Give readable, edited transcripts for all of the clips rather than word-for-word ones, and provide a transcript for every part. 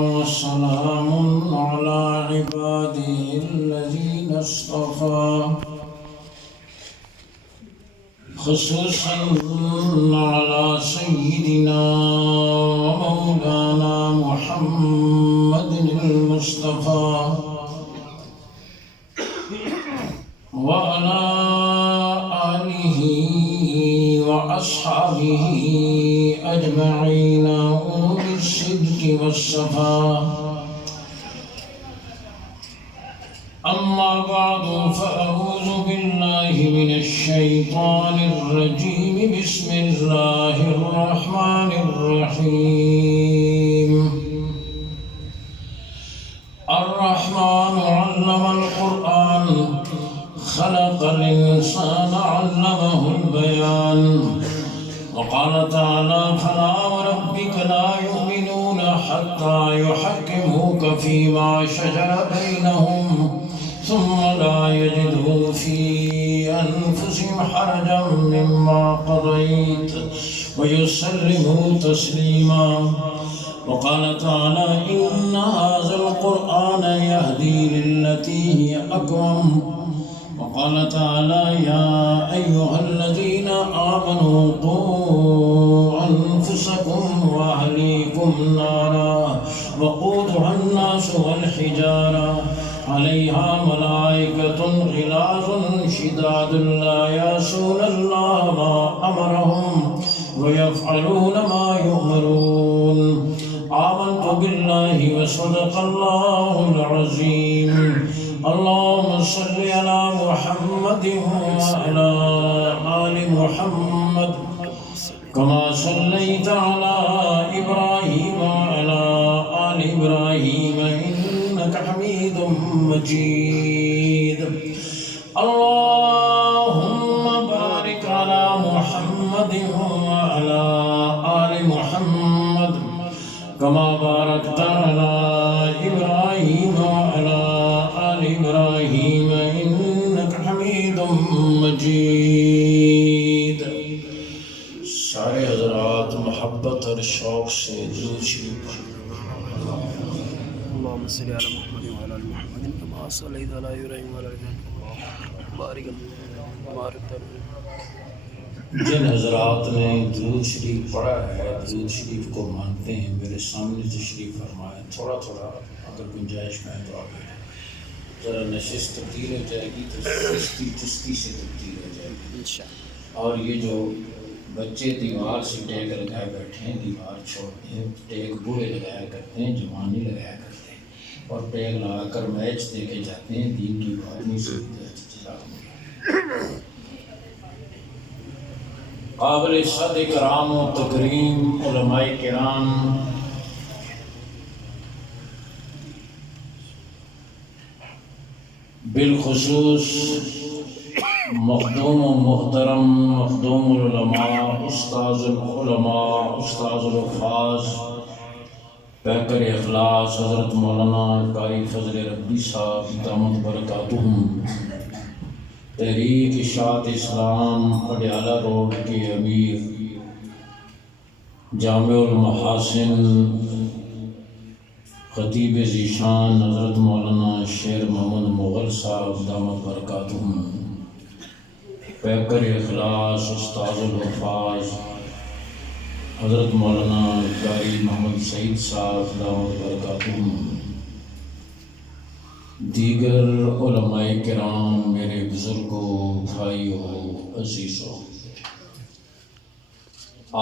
وسلام على عباده الذين اصطفى خصوصا على سيدنا ومولانا محمد المصطفى وعلى آله وأصحابه أجمعين أولي الصدق والصفاء. أما بعد فأعوذ بالله من الشيطان الرجيم. بسم الله الرحمن الرحيم. الرحمن علم القرآن خلق الإنسان علمه البيان. وقال تعالى فلا وربك لا يؤمنون حتى يحكموك فيما شجر بينهم ثم لا يجدوا في أنفسهم حرجا مما قضيت ويسلموا تسليما. وقال تعالى إن هذا القرآن يهدي للتي هي أقوم. وقال تعالى يا أيها الذين آمنوا قوا أنفسكم وأهليكم نارا وقودها الناس والحجارة عليها ملائكة غلاظ شداد لا يعصون الله ما أمرهم ويفعلون ما يؤمرون. آمنت بالله وصدق الله العظيم. اللهم صل على محمد وعلى آل محمد كما صليت على إبراهيم وعلى آل إبراهيم إنك حميد مجيد. اللهم بارك على محمد وعلى آل محمد كما باركت على إبراهيم وعلى آل إبراهيم إنك حميد مجيد. سارے حضرات محبت اور شوق سے درود شریف اللهم صل على محمد وعلى ال محمد كما صليت على ابراهيم وعلى ال ابراهيم بارك جن حضرات نے درود شریف پڑھا ہے، درود شریف کو مانتے ہیں، میرے سامنے تشریف فرمائے. تھوڑا تھوڑا اگر گنجائش میں تو آ بیٹھے. ذرا نشست تبدیل ہو جائے گی تو چستی سے تبدیل ہو جائے گی انشاءاللہ. اور یہ جو بچے دیوار سے ٹیک لگائے بیٹھے ہیں، دیوار چھوڑتے ہیں، ٹیک بوڑھے لگایا کرتے ہیں، جوانی لگایا کرتے ہیں اور ٹیک لگا کر میچ دیکھے جاتے ہیں. دین کی بات نہیں سنتے. قابل صد کرام و تکریم علماء کرام، بالخصوص مخدوم و محترم مخدوم العلماء، استاذ العلماء، استاذ الحفاظ، پیکر اخلاص حضرت مولانا قاری فضل ربی صاحب دامت برکاتہم، تحریک اشاعت اسلام اڈیالہ روڈ کے امیر، جامع المحاسن خطیب ذیشان حضرت مولانا شیر محمد مغل صاحب دامت برکاتہم، پیکر اخلاص استاذ الحفاظ حضرت مولانا قاری محمد سعید صاحب دامت برکاتہم، دیگر علماء کرام، میرے بزرگوں، بھائیوں، عزیزوں،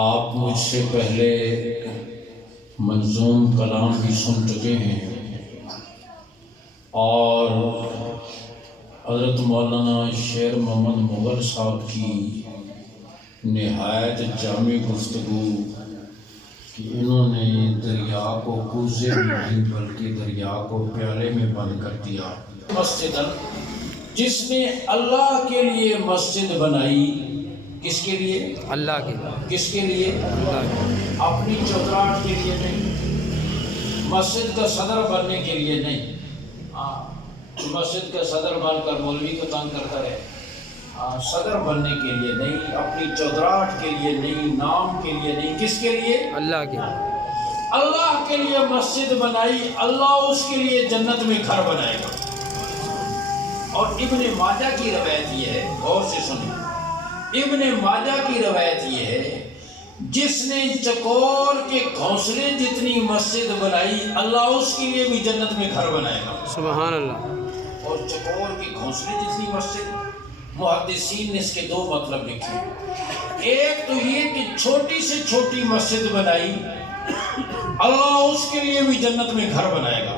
آپ مجھ سے پہلے منظوم کلام بھی سن چکے ہیں اور حضرت مولانا شیر محمد مغل صاحب کی نہایت جامع گفتگو کہ انہوں نے دریا کو کوزے میں نہیں بلکہ دریا کو پیالے میں بند کر دیا. مسجد جس نے اللہ کے لیے مسجد بنائی، کس کے لیے؟ اللہ کے. کس کے لیے؟ اللہ کے. اپنی چودراہٹ کے لیے نہیں، مسجد کا صدر بننے کے لیے نہیں. مسجد کا صدر بن کر مولوی کو تنگ کرتا رہے. صدر بننے کے لیے نہیں، اپنی چودراہٹ کے لیے نہیں، نام کے لیے نہیں، کس کے لیے؟ اللہ کے. اللہ کے لیے مسجد بنائی، اللہ اس کے لیے جنت میں گھر بنائے گا۔ اور ابن ماجہ کی روایت یہ ہے، غور سے سنیں، ابن ماجہ کی روایت یہ ہے، جس نے چکور کے گھونسلے جتنی مسجد بنائی، اللہ اس کے لیے بھی جنت میں گھر بنائے گا۔ سبحان اللہ۔ اور چکور کے گھونسلے جتنی مسجد، محدثین نے اس کے دو مطلب لکھے۔ ایک تو یہ کہ چھوٹی سے چھوٹی مسجد بنائی، اللہ اس کے لیے بھی جنت میں گھر بنائے گا۔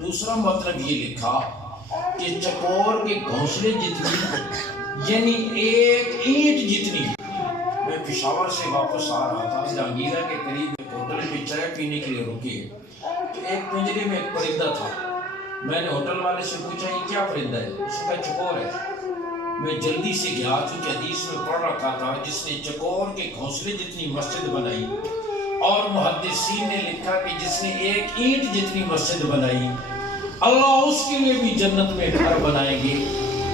دوسرا مطلب یہ لکھا کہ چکور کے گھونسلے جتنی، یعنی ایک اینٹ جتنی۔ میں پشاور سے واپس آ رہا تھا، جہانگیرہ کے قریب ایک ہوٹل میں چائے پینے کے لیے رکے، تو ایک پنجرے میں ایک پرندہ تھا۔ میں نے ہوٹل والے سے پوچھا یہ کیا پرندہ ہے؟ اس کا چکور ہے۔ میں جلدی سے گیا، چونکہ حدیث میں پڑھ رکھا تھا جس نے چکور کے گھونسلے جتنی مسجد بنائی، اور محدثین نے لکھا کہ جس نے ایک اینٹ جتنی مسجد بنائی، اللہ اس کے لیے بھی جنت میں گھر بنائیں گے۔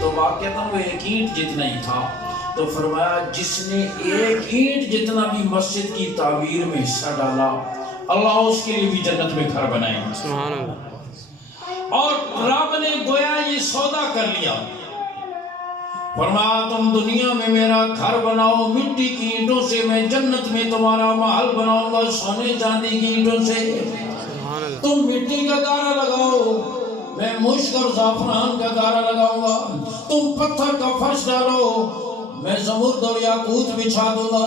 تو واقعتاً وہ ایک اینٹ جتنا ہی تھا، تو فرمایا جس نے ایک اینٹ جتنا بھی مسجد کی تعمیر میں حصہ ڈالا، اللہ اس کے لیے بھی جنت میں گھر بنائیں گے۔ سبحان اللہ۔ اور رب نے گویا یہ سودا کر لیا، فرمایا تم دنیا میں میرا گھر بناؤ مٹی کی اینٹوں سے، میں جنت میں تمہارا محل بناؤں گا سونے چاندی کی اینٹوں سے۔ تم مٹی کا گارا لگاؤ، میں مشک اور زعفران کا گارا لگاؤں گا۔ تم پتھر کا فرش ڈالو، میں زمرد اور یاقوت بچھا دوں گا۔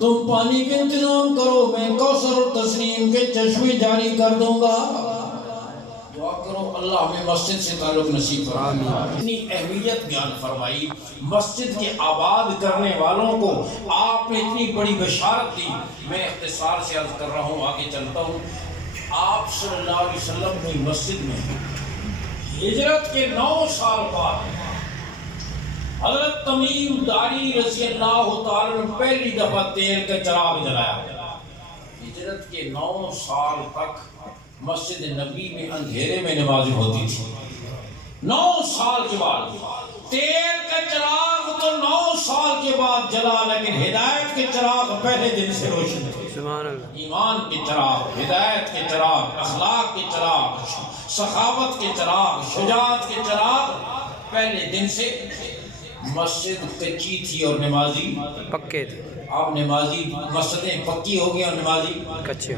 تم پانی کا انتظام کرو، میں کوثر اور تسنیم کے چشمے جاری کر دوں گا۔ دعا کرو اللہ ہمیں مسجد سے تعلق نصیب فرمائے۔ اتنی اہمیت بیان فرمائی مسجد کے آباد کرنے والوں کو، آپ نے اتنی بڑی بشارت دی۔ میں اختصار سے عرض کر رہا ہوں، آگے چلتا ہوں۔ آپ صلی اللہ علیہ وسلم کی مسجد میں ہجرت کے 9 سال بعد حضرت تمیم داری رضی اللہ تعالیٰ نے پہلی دفعہ تیل کا چراغ جلایا۔ ہجرت کے 9 سال تک مسجد نبی میں اندھیرے میں نماز ہوتی تھی۔ 9 سال کے بعد تیل کا چراغ تو 9 سال کے بعد جلا، لیکن ہدایت کے چراغ پہلے دن سے روشن تھے۔ ایمان کے چراغ، ہدایت کے چراغ، اخلاق کے چراغ، سخاوت کے چراغ، شجاعت کے چراغ پہلے دن سے۔ مسجد کچی تھی اور نمازی پکے تھے۔ آپ نمازی، مسجدیں پکی ہو گئی اور نمازی کچے۔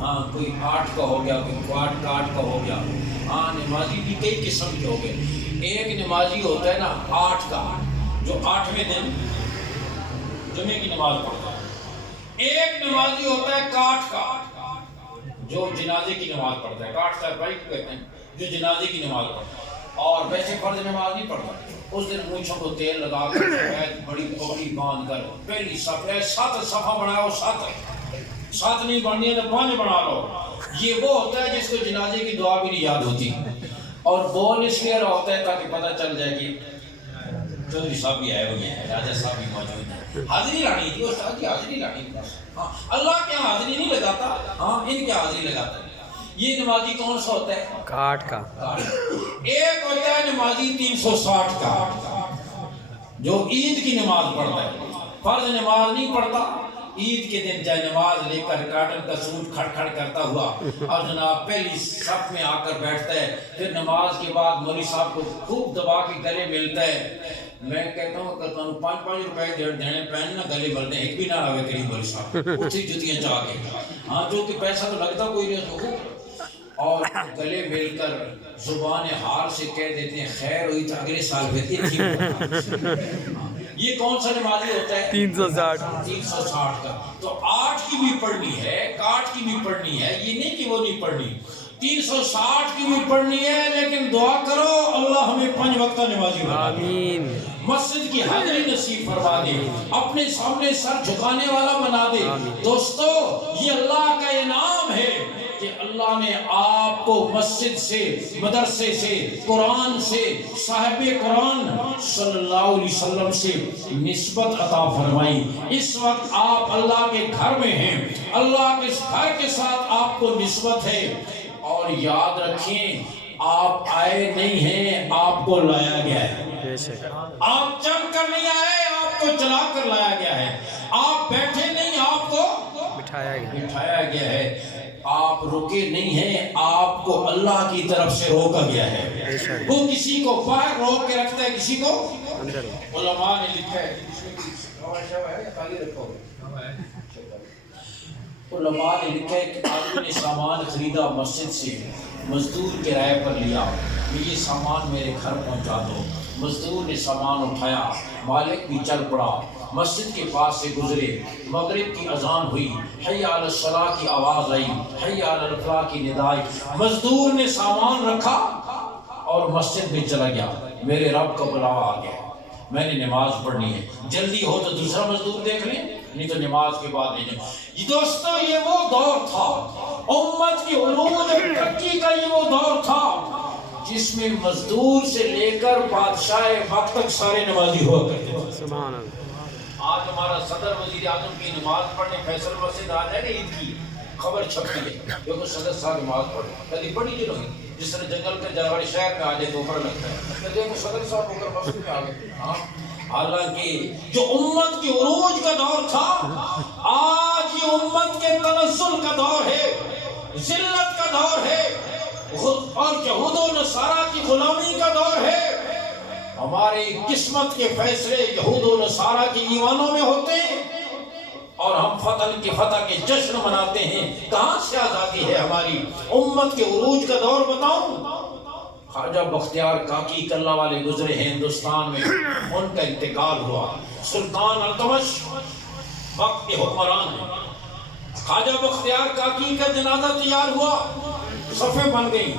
ہاں کوئی 8 کا ہو گیا، کوئی 8 کا ہو گیا۔ ہاں نمازی بھی کئی قسم کے ہو گئے۔ ایک نمازی ہوتا ہے نا 8 کا، جو 8ویں دن جمعے کی نماز پڑھتا ہے۔ ایک نمازی ہوتا ہے کاٹ کا، جو جنازے کی نماز پڑھتا ہے۔ کاٹ کا بھائی کہتے ہیں جو جنازے کی نماز پڑھتا ہے، اور ویسے فرض نماز نہیں پڑھتا۔ اس دن مونچھوں کو تیل لگا کر بڑی پگڑی باندھ کر پہلی صفحہ 7 صفحہ بناؤ، 7 نہیں بننی ہے تو 5 بنا لو۔ یہ وہ ہوتا ہے جس کو جنازے کی دعا بھی نہیں یاد ہوتی، اور بول اس لیے رہا ہوتا ہے تاکہ پتہ چل جائے کہ چودھری صاحب بھی آئے ہوئے ہیں، راجہ صاحب بھی موجود ہیں۔ حاضری لانی تھی استاد جی، حاضری لانی تھی۔ ہاں اللہ کے یہاں حاضری نہیں لگاتا، ہاں ان کے حاضری لگاتا ہے۔ یہ نمازی کون سا ہوتا ہے؟ کاٹ کا۔ ایک ہوتا ہے نمازی 360 کا، جو عید کی نماز پڑھتا ہے، فرض نماز نہیں پڑھتا۔ عید کے دن جائے نماز لے کر کاٹن کا سوٹ کھڑ کھڑ کرتا ہوا اور جناب پہلی صف میں آ کر بیٹھتا ہے، پھر نماز کے بعد مولوی صاحب کو خوب دبا کے گلے ملتا ہے۔ میں کہتا ہوں کہ تمہیں 5 روپے دینے پہن نہ گلے ملتے ایک بھی نہ آوے کریم مولوی صاحب، اسی جتیاں چاہ کے، ہاں جو کہ پیسہ تو لگتا کوئی نہیں، اور گلے مل کر زبان حال سے کہہ دیتے ہیں خیر ہوئی تو اگلے سال بہتر۔ یہ کون سا نمازی ہوتا ہے؟ 360 کا۔ تو 8 کی بھی پڑھنی ہے، کاٹ کی بھی پڑھنی ہے، یہ نہیں کہ وہ نہیں پڑھنی، 360 کی بھی پڑھنی ہے، لیکن دعا کرو اللہ ہمیں 5 وقتہ نمازی بنا دے، آمین۔ مسجد کی حاضری نصیب فرما دے، اپنے سامنے سر جھکانے والا بنا دے۔ دوستو یہ اللہ کا انعام ہے کہ اللہ نے آپ کو مسجد سے، مدرسے سے، قرآن سے، صاحب قرآن صلی اللہ علیہ وسلم سے نسبت عطا فرمائی۔ اس وقت آپ اللہ کے گھر میں ہیں، اللہ کے گھر کے ساتھ آپ کو نسبت ہے، اور یاد رکھیں آپ آئے نہیں ہیں، آپ کو لایا گیا ہے۔ آپ چل کر نہیں آئے، آپ کو چلا کر لایا گیا ہے۔ آپ بیٹھے نہیں، آپ کو بٹھایا گیا ہے۔ آپ رکے نہیں ہیں، آپ کو اللہ کی طرف سے روکا گیا ہے۔ وہ کسی کو باہر روک کے رکھتا ہے، کسی کو اندر۔ علماء نے لکھا ہے، علماء نے لکھا ہے کہ آدمی نے سامان خریدا مسجد سے، مزدور کرائے پر لیا، یہ سامان میرے گھر پہنچا دو۔ مزدور نے سامان اٹھایا، مالک بھی چل پڑا، مسجد کے پاس سے گزرے، مغرب کی اذان ہوئی، حی علی الصلاۃ کی آواز آئی، حی علی الفلاح کی ندا آئی، مزدور نے سامان رکھا اور مسجد میں چلا گیا۔ میرے رب کا بلاوا آ گیا، میں نے نماز پڑھنی ہے، جلدی ہو تو دوسرا مزدور دیکھ لیں، نہیں تو نماز کے بعد نہیں جائیں۔ دوستو یہ وہ دور تھا، امت کی عروج اور ترقی کا یہ وہ دور تھا جس میں مزدور سے لے کر بادشاہ وقت تک سارے نمازی ہوا کرتے تھے۔ سبحان اللہ۔ آج ہمارا صدر وزیر اعظم کی نماز پڑھنے فیصل مسجد آ جائے نا، عید کی خبر چھپتی ہے، دیکھو صدر صاحب نماز پڑھے، کبھی بڑی دن ہوئی، جس طرح جنگل کے جاگڑ شہر میں آ جائے تو اوپر لگتا ہے، دیکھو صدر صاحب ہو کر مسجد میں آ گئے۔ حالانکہ جو امت کی عروج کا دور تھا، آج یہ امت کے تنزل کا دور ہے، ذلت کا دور ہے، اور یہود و نصارہ کی غلامی کا دور ہے۔ ہماری قسمت کے فیصلے یہود و نصارہ کے ایوانوں میں ہوتے ہیں اور ہم فتح کے جشن مناتے ہیں۔ کہاں سے آزادی ہے ہماری؟ امت کے عروج کا دور بتاؤں، خواجہ بختیار کاکی کلہ والے گزرے ہیں ہندوستان میں، ان کا انتقال ہوا۔ سلطان التمش وقت کے حکمران ہیں، خواجہ بختیار کاکی کا جنازہ تیار ہوا، صفیں بن گئی،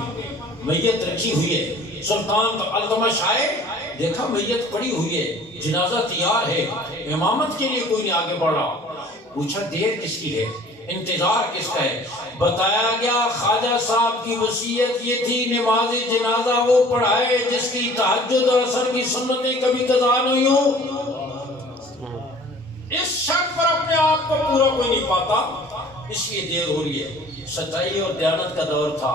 میت رکھی ہوئی ہے۔ سلطان التمش آئے، دیکھا میت پڑی ہوئی ہے، جنازہ تیار ہے، امامت کے لیے کوئی نہیں آگے بڑھ رہا۔ پوچھا دیر کس کی ہے، انتظار کس کا ہے؟ بتایا گیا خواجہ صاحب کی وصیت یہ تھی، نماز جنازہ وہ پڑھائے جس کی تہجد اور عصر کی سنتیں کبھی قضا نہیں ہوں۔ اس شک پر اپنے آپ کو پورا کوئی نہیں پاتا، اس لیے دیر ہو رہی ہے۔ سچائی اور دیانت کا دور تھا،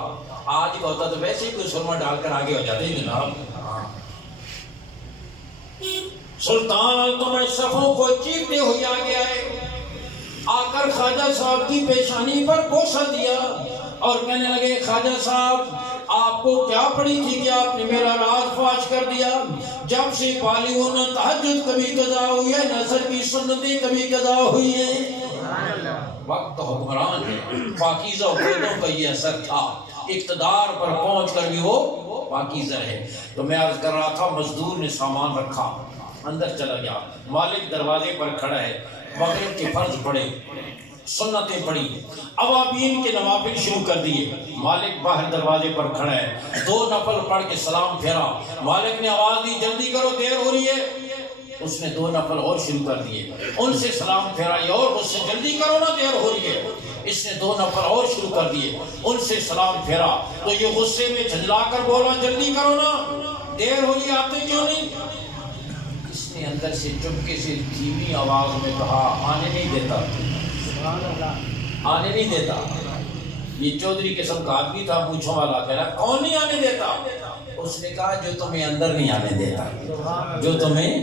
آج کا ہوتا تو ویسے ہی کوئی سرما ڈال کر آگے ہو جاتے ہیں جناب۔ سلطان التمش صفوں کو چیرتے ہوئے آگے آئے، آ کر خواجہ صاحب کی پیشانی پر بوسہ دیا اور کہنے لگے خواجہ صاحب آپ کو کیا پڑی تھی کہ آپ نے میرا راز فاش کر دیا؟ جب سے پالی ہوں نہ تہجد کبھی قضا ہوئی ہے، نہ عصر کی سنتیں کبھی قضا ہوئی ہیں۔ وقت حکمران ہے، پاکیزہ عقیدوں کا یہ اثر تھا، اقتدار پر پہنچ کر بھی وہ پاکیزہ ہے۔ تو میں عرض کر رہا تھا، مزدور نے سامان رکھا، اندر چلا گیا، مالک دروازے پر کھڑا ہے، مغرب کے فرض پڑے، سنتیں پڑھی، اوابین کے نوافل شروع کر دیے، مالک باہر دروازے پر کھڑا ہے، 2 نفل پڑھ کے سلام پھیرا، مالک نے آواز دی جلدی کرو دیر ہو رہی ہے، اس نے 2 نفل اور شروع کر دیے، ان سے سلام پھیرا، یہ اور اس سے جلدی کرو نا دیر ہو رہی ہے، اس نے 2 نفل اور شروع کر دیے، ان سے سلام پھیرا، تو یہ غصے میں جھنجلا کر بولا جلدی کرو نا دیر ہو رہی ہے، آتے کیوں نہیں؟ اس نے اندر سے چپکے سے دھیمی آواز میں کہا آنے نہیں دیتا، آنے نہیں دیتا۔ یہ چودھری قسم کا آدمی تھا، مونچھوں والا، کہہ رہا کون نہیں آنے دیتا؟ اس نے کہا جو تمہیں اندر نہیں آنے دیتا، جو تمہیں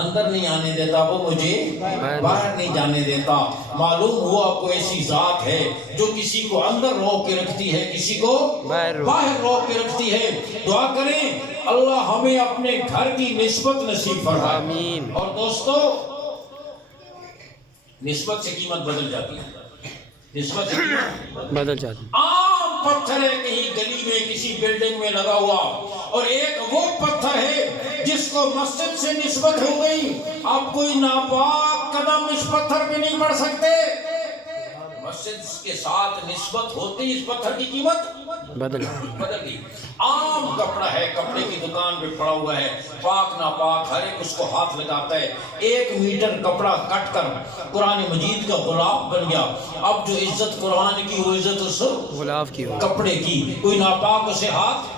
اندر نہیں آنے دیتا وہ مجھے باہر نہیں جانے دیتا۔ معلوم ہوا کوئی ایسی ذات ہے جو کسی کو اندر روک کے رکھتی ہے، کسی کو باہر روک کے رکھتی ہے۔ دعا کریں اللہ ہمیں اپنے گھر کی نسبت نصیب فرمائے۔ آمین۔ اور دوستو نسبت سے قیمت بدل جاتی ہے، نسبت سے قیمت بدل جاتی ہے۔ عام پتھر ہے کہیں گلی میں کسی بلڈنگ میں لگا ہوا، اور ایک وہ پتھر ہے جس کو مسجد سے نسبت ہو گئی، اب کوئی ناپاک قدم اس پتھر پہ نہیں پڑ سکتے۔ مسجد کے ساتھ نسبت ہوتی اس پتھر کی قیمت بدل گئی۔ عام کپڑا ہے، کپڑے کی دکان پہ پڑا ہوا ہے، پاک ناپاک ہر ایک اس کو ہاتھ لگاتا ہے، 1 میٹر کپڑا کٹ کر قرآن مجید کا غلاف بن گیا۔ اب جو عزت قرآن کی وہ عزت اس غلاف کی، کپڑے کی، کوئی ناپاک اسے ہاتھ۔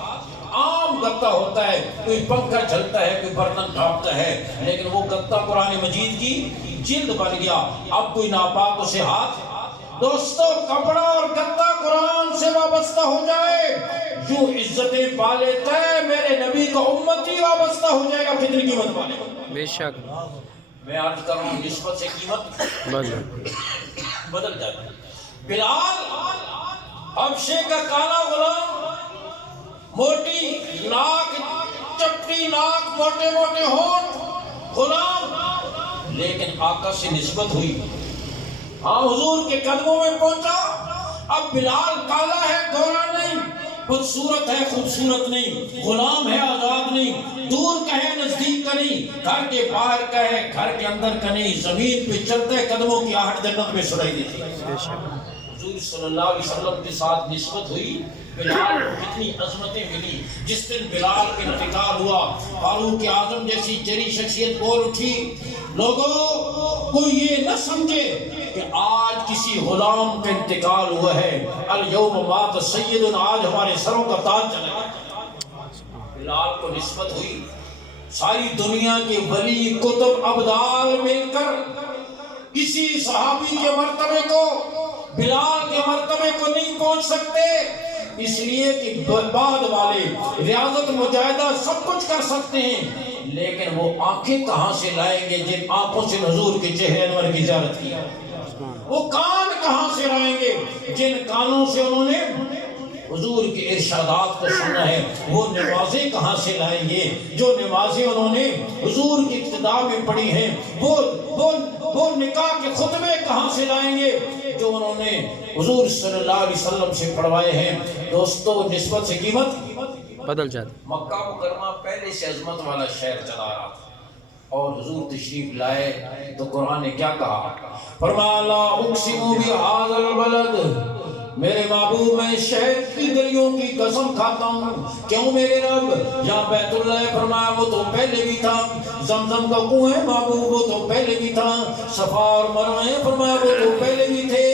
عام گتا ہوتا ہے، کوئی پنکھا چلتا ہے، کوئی برتن ڈھانپتا ہے، لیکن وہ گتا قرآن مجید کی جلد بن گیا، اب کوئی ناپاک اسے ہاتھ۔ دوستو کپڑا اور گتا قرآن سے وابستہ ہو جائے، جو عزتیں پا لیتا ہے میرے نبی کا امتی وابستہ ہو جائے گا، کتنی قیمت پالے گا؟ بے شک۔ میں عرض کر رہا ہوں نسبت سے قیمت بدل بدل جاتا ہے۔ بلال حبشے کا کالا غلام، موٹی ناک، چپٹی ناک، موٹے موٹے ہونٹ، غلام، لیکن آقا سے نسبت ہوئی، ہاں حضور کے قدموں میں پہنچا۔ اب بلال کالا ہے، گورا نہیں، خوبصورت ہے، خوبصورت نہیں، غلام ہے، آزاد نہیں، دور کا ہے، نزدیک کا نہیں، گھر کے باہر کا ہے، گھر کے اندر کا نہیں، زمین پہ چلتے قدموں کی آہٹ جنت میں سنائی دیتی ہے۔ حضور صلی اللہ علیہ وسلم کے ساتھ نسبت ہوئی، بلال کو کتنی عظمتیں ملی۔ جس دن بلال کا انتقال ہوا، فاروق اعظم جیسی جری شخصیت بول اٹھی، لوگوں کوئی یہ نہ سمجھے کہ آج کسی غلام کا انتقال ہوا ہے، الیوم مات سید، آج ہمارے سروں کا تاج چلا گیا۔ بلال کو نسبت ہوئی، ساری دنیا کے ولی کتب ابدال مل کر کسی صحابی کے مرتبے کو، بلال کے مرتبے کو نہیں پہنچ سکتے، اس لیے کہ بعد والے ریاضت مجاہدہ سب کچھ کر سکتے ہیں، لیکن وہ آنکھیں کہاں سے لائیں گے جن آنکھوں سے حضور کے چہرے انور کی زیارت کی؟ وہ کان کہاں سے لائیں گے جن کانوں سے انہوں نے حضور کے ارشادات کو سنا ہے؟ وہ نمازیں کہاں سے لائیں گے جو نمازیں انہوں نے حضور کی اقتداء میں پڑھی ہیں؟ وہ نکاح کے خطبے کہاں سے لائیں گے جو انہوں نے حضور صلی اللہ علیہ وسلم سے پڑھوائے ہیں؟ دوستو، نسبت سے قیمت بدل جاتی۔ مکہ مکرمہ پہلے سے عظمت والا شہر چلا رہا تھا، اور حضور تشریف لائے تو قرآن نے کیا کہا؟ فرمایا لا اقسم بہذا البلد، میرے محبوب میں اس شہر کی گلیوں کی قسم کھاتا ہوں۔ کیوں میرے رب؟ جہاں بیت اللہ ہے فرمایا وہ تو پہلے بھی تھا، زمزم کا کنواں ہے محبوب وہ تو پہلے بھی تھا، صفا اور مروہ ہے فرمایا وہ تو پہلے بھی تھے،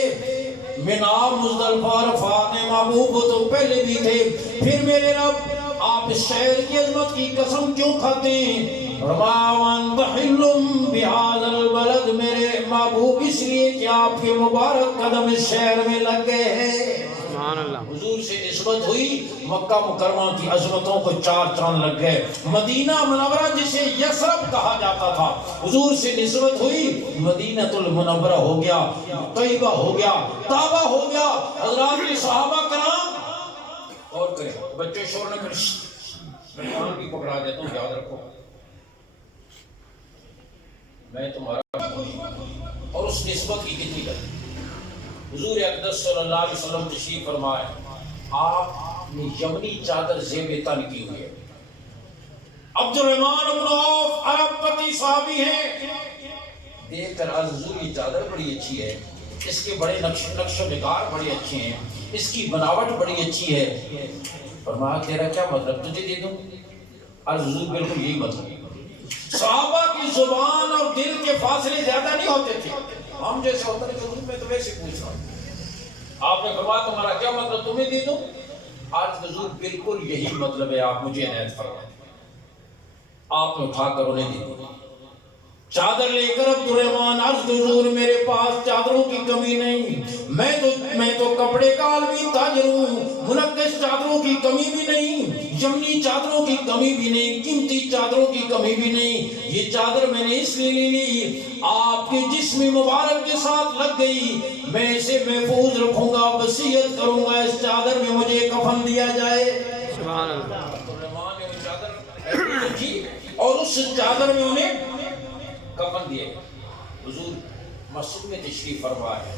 مینا مزدلفہ عرفات ہے محبوب وہ تو پہلے بھی تھے۔ پھر میرے رب آپ اس شہر کی عظمت کی قسم کیوں کھاتے ہیں؟ فرمایا وانت حل بہذا البلد، میرے محبوب اس لیے کہ آپ کے مبارک قدم اس شہر میں لگ گئے ہیں۔ سبحان اللہ۔ حضور سے نسبت ہوئی، مکہ مکرمہ کی عظمتوں کو چار چاند لگ گئے۔ مدینہ منورہ جسے یثرب کہا جاتا تھا، حضور سے نسبت ہوئی، مدینہ المنورہ ہو گیا، طیبہ ہو گیا، طابہ ہو گیا۔ حضرات صحابہ کرام اور کریں، بچے شور نہ کریں، میں کان بھی پکڑا دیتا ہوں، یاد رکھو میں تمہارا، اور اس نسبت کی کتنی قدر۔ حضور اقدس صلی اللہ علیہ وسلم تشریف فرمائے، آپ نے یمنی چادر زیب تن کی ہوئی ہے۔ عبد الرحمن بن عوف عرب پتی صحابی ہیں، دیکھ کر حضور یہ چادر بڑی اچھی ہے، اس کے بڑے نقش و نگار بڑے اچھے ہیں، اس کی بناوٹ بڑی اچھی ہے۔ فرمایا تیرا کیا مطلب، تجھے دے دوں؟ حضور بالکل یہی مطلب۔ صحابہ کی زبان اور دل کے فاصلے زیادہ نہیں ہوتے تھے، ہم جیسے ہوتا ہے کہ حضور میں تو ویسے پوچھ رہا ہوں، آپ نے فرمایا تمہارا کیا مطلب، تمہیں دے دوں؟ آج حضور بالکل یہی مطلب ہے، آپ مجھے عنایت فرمائیں۔ آپ نے اٹھا کر انہیں دے دی چادر لے کر۔ عبد الرحمن عرض حضور میرے پاس چادروں کی کمی نہیں، میں تو کپڑے کا عالمی تاجر ہوں، منقش چادروں کی کمی بھی نہیں، یمنی چادروں کی کمی بھی نہیں، قیمتی چادروں کی کمی بھی نہیں، یہ چادر میں نے اس لیے لی آپ کے جسم مبارک کے ساتھ لگ گئی، میں اسے محفوظ رکھوں گا، وصیت کروں گا اس چادر میں مجھے کفن دیا جائے۔ سبحان اللہ۔ عبد الرحمن نے وہ چادر رکھی اور اس چادر میں انہیں کفن دیے۔ حضور مسجد میں تشریف فرما ہے،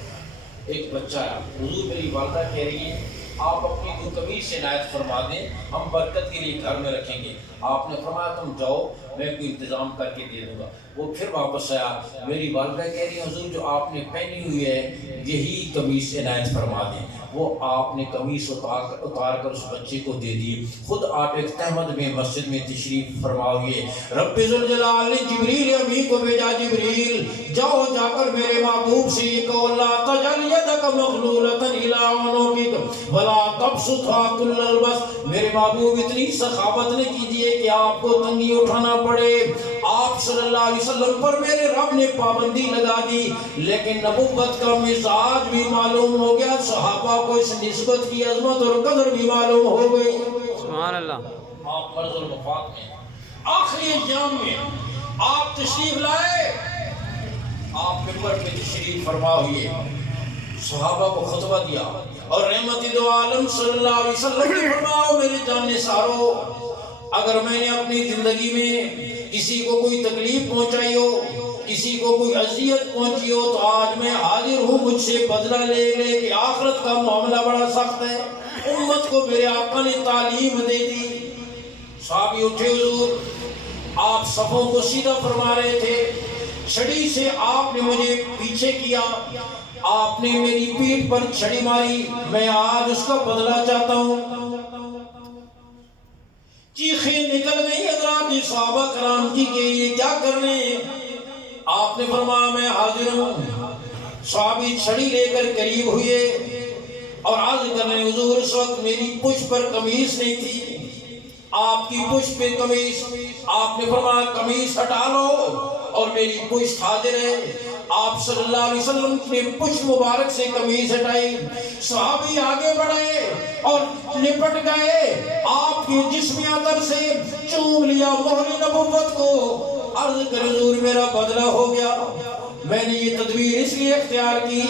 ایک بچہ ہے، حضور میری والدہ کہہ رہی ہیں آپ اپنی دو قمیص سے عنایت فرما دیں، ہم برکت کے لیے گھر میں رکھیں گے۔ آپ نے فرمایا تم جاؤ، میں کوئی انتظام کر کے دے دوں گا۔ وہ پھر واپس آیا، میری والدہ کہہ رہی ہیں حضور جو آپ نے پہنی ہوئی ہے یہی قمیص عنایت فرما دیں۔ وہ آپ نے قمیص اتار کر اس بچے کو دے دی۔ خود آپ ایک تہمت میں مسجد میں تشریف فرما ہوئے، رب ذوالجلال نے جبریل امین کو بھیجا، جبریل جاؤ جا کر میرے محبوب سے یہ کہو لا تجعل یدک مغلولۃ الی عنقک ولا تبسطها کل البسط، میرے محبوب اتنی سخاوت نہ کیجیے کہ آپ کو تنگی اٹھانا پڑے۔ آپ صلی اللہ علیہ وسلم پر میرے رب نے پابندی لگا دی، لیکن نبوت کا مزاج بھی معلوم ہو گیا، صحابہ کو اس نسبت کی عظمت اور قدر بھی معلوم ہو گئی۔ سبحان اللہ۔ آپ مرض الوفات میں آخری ایام میں آپ تشریف لائے، آپ ممبر پہ تشریف فرما ہوئے، صحابہ کو خطبہ دیا اور رحمت دو عالم صلی اللہ علیہ وسلم نے فرمایا میرے جاننے سارو اگر میں نے اپنی زندگی میں کسی کو کوئی تکلیف پہنچائی ہو کسی کو کوئی اذیت پہنچی ہو تو آج میں حاضر ہوں مجھ سے بدلہ لے لے کہ آخرت کا معاملہ بڑا سخت ہے امت کو میرے آقا نے تعلیم دے دی صحابی اٹھے حضور آپ صفوں کو سیدھا فرما رہے تھے چھڑی سے آپ نے مجھے پیچھے کیا آپ نے میری پیٹھ پر چھڑی ماری میں آج اس کا بدلہ چاہتا ہوں چیخیں نکل گئی حضرات صحابہ کرام کی کہ یہ کیا کر رہے ہیں آپ نے فرمایا میں حاضر ہوں صحابی چھڑی لے کر قریب ہوئے اور عرض کرنے حضور اس وقت میری پشت پر قمیص نہیں تھی آپ کی پشت پہ قمیص آپ نے فرمایا قمیص ہٹا لو اور میری پشت حاضر ہے آپ صلی اللہ علیہ وسلم نے پشت مبارک سے قمیص ہٹائی صحابی آگے بڑھے اور لپٹ گئے آپ کے جسم اطہر سے چوم لیا مہر نبوت کو عرض کر حضور میرا بدلہ ہو گیا میں نے یہ تدبیر اس لیے اختیار کی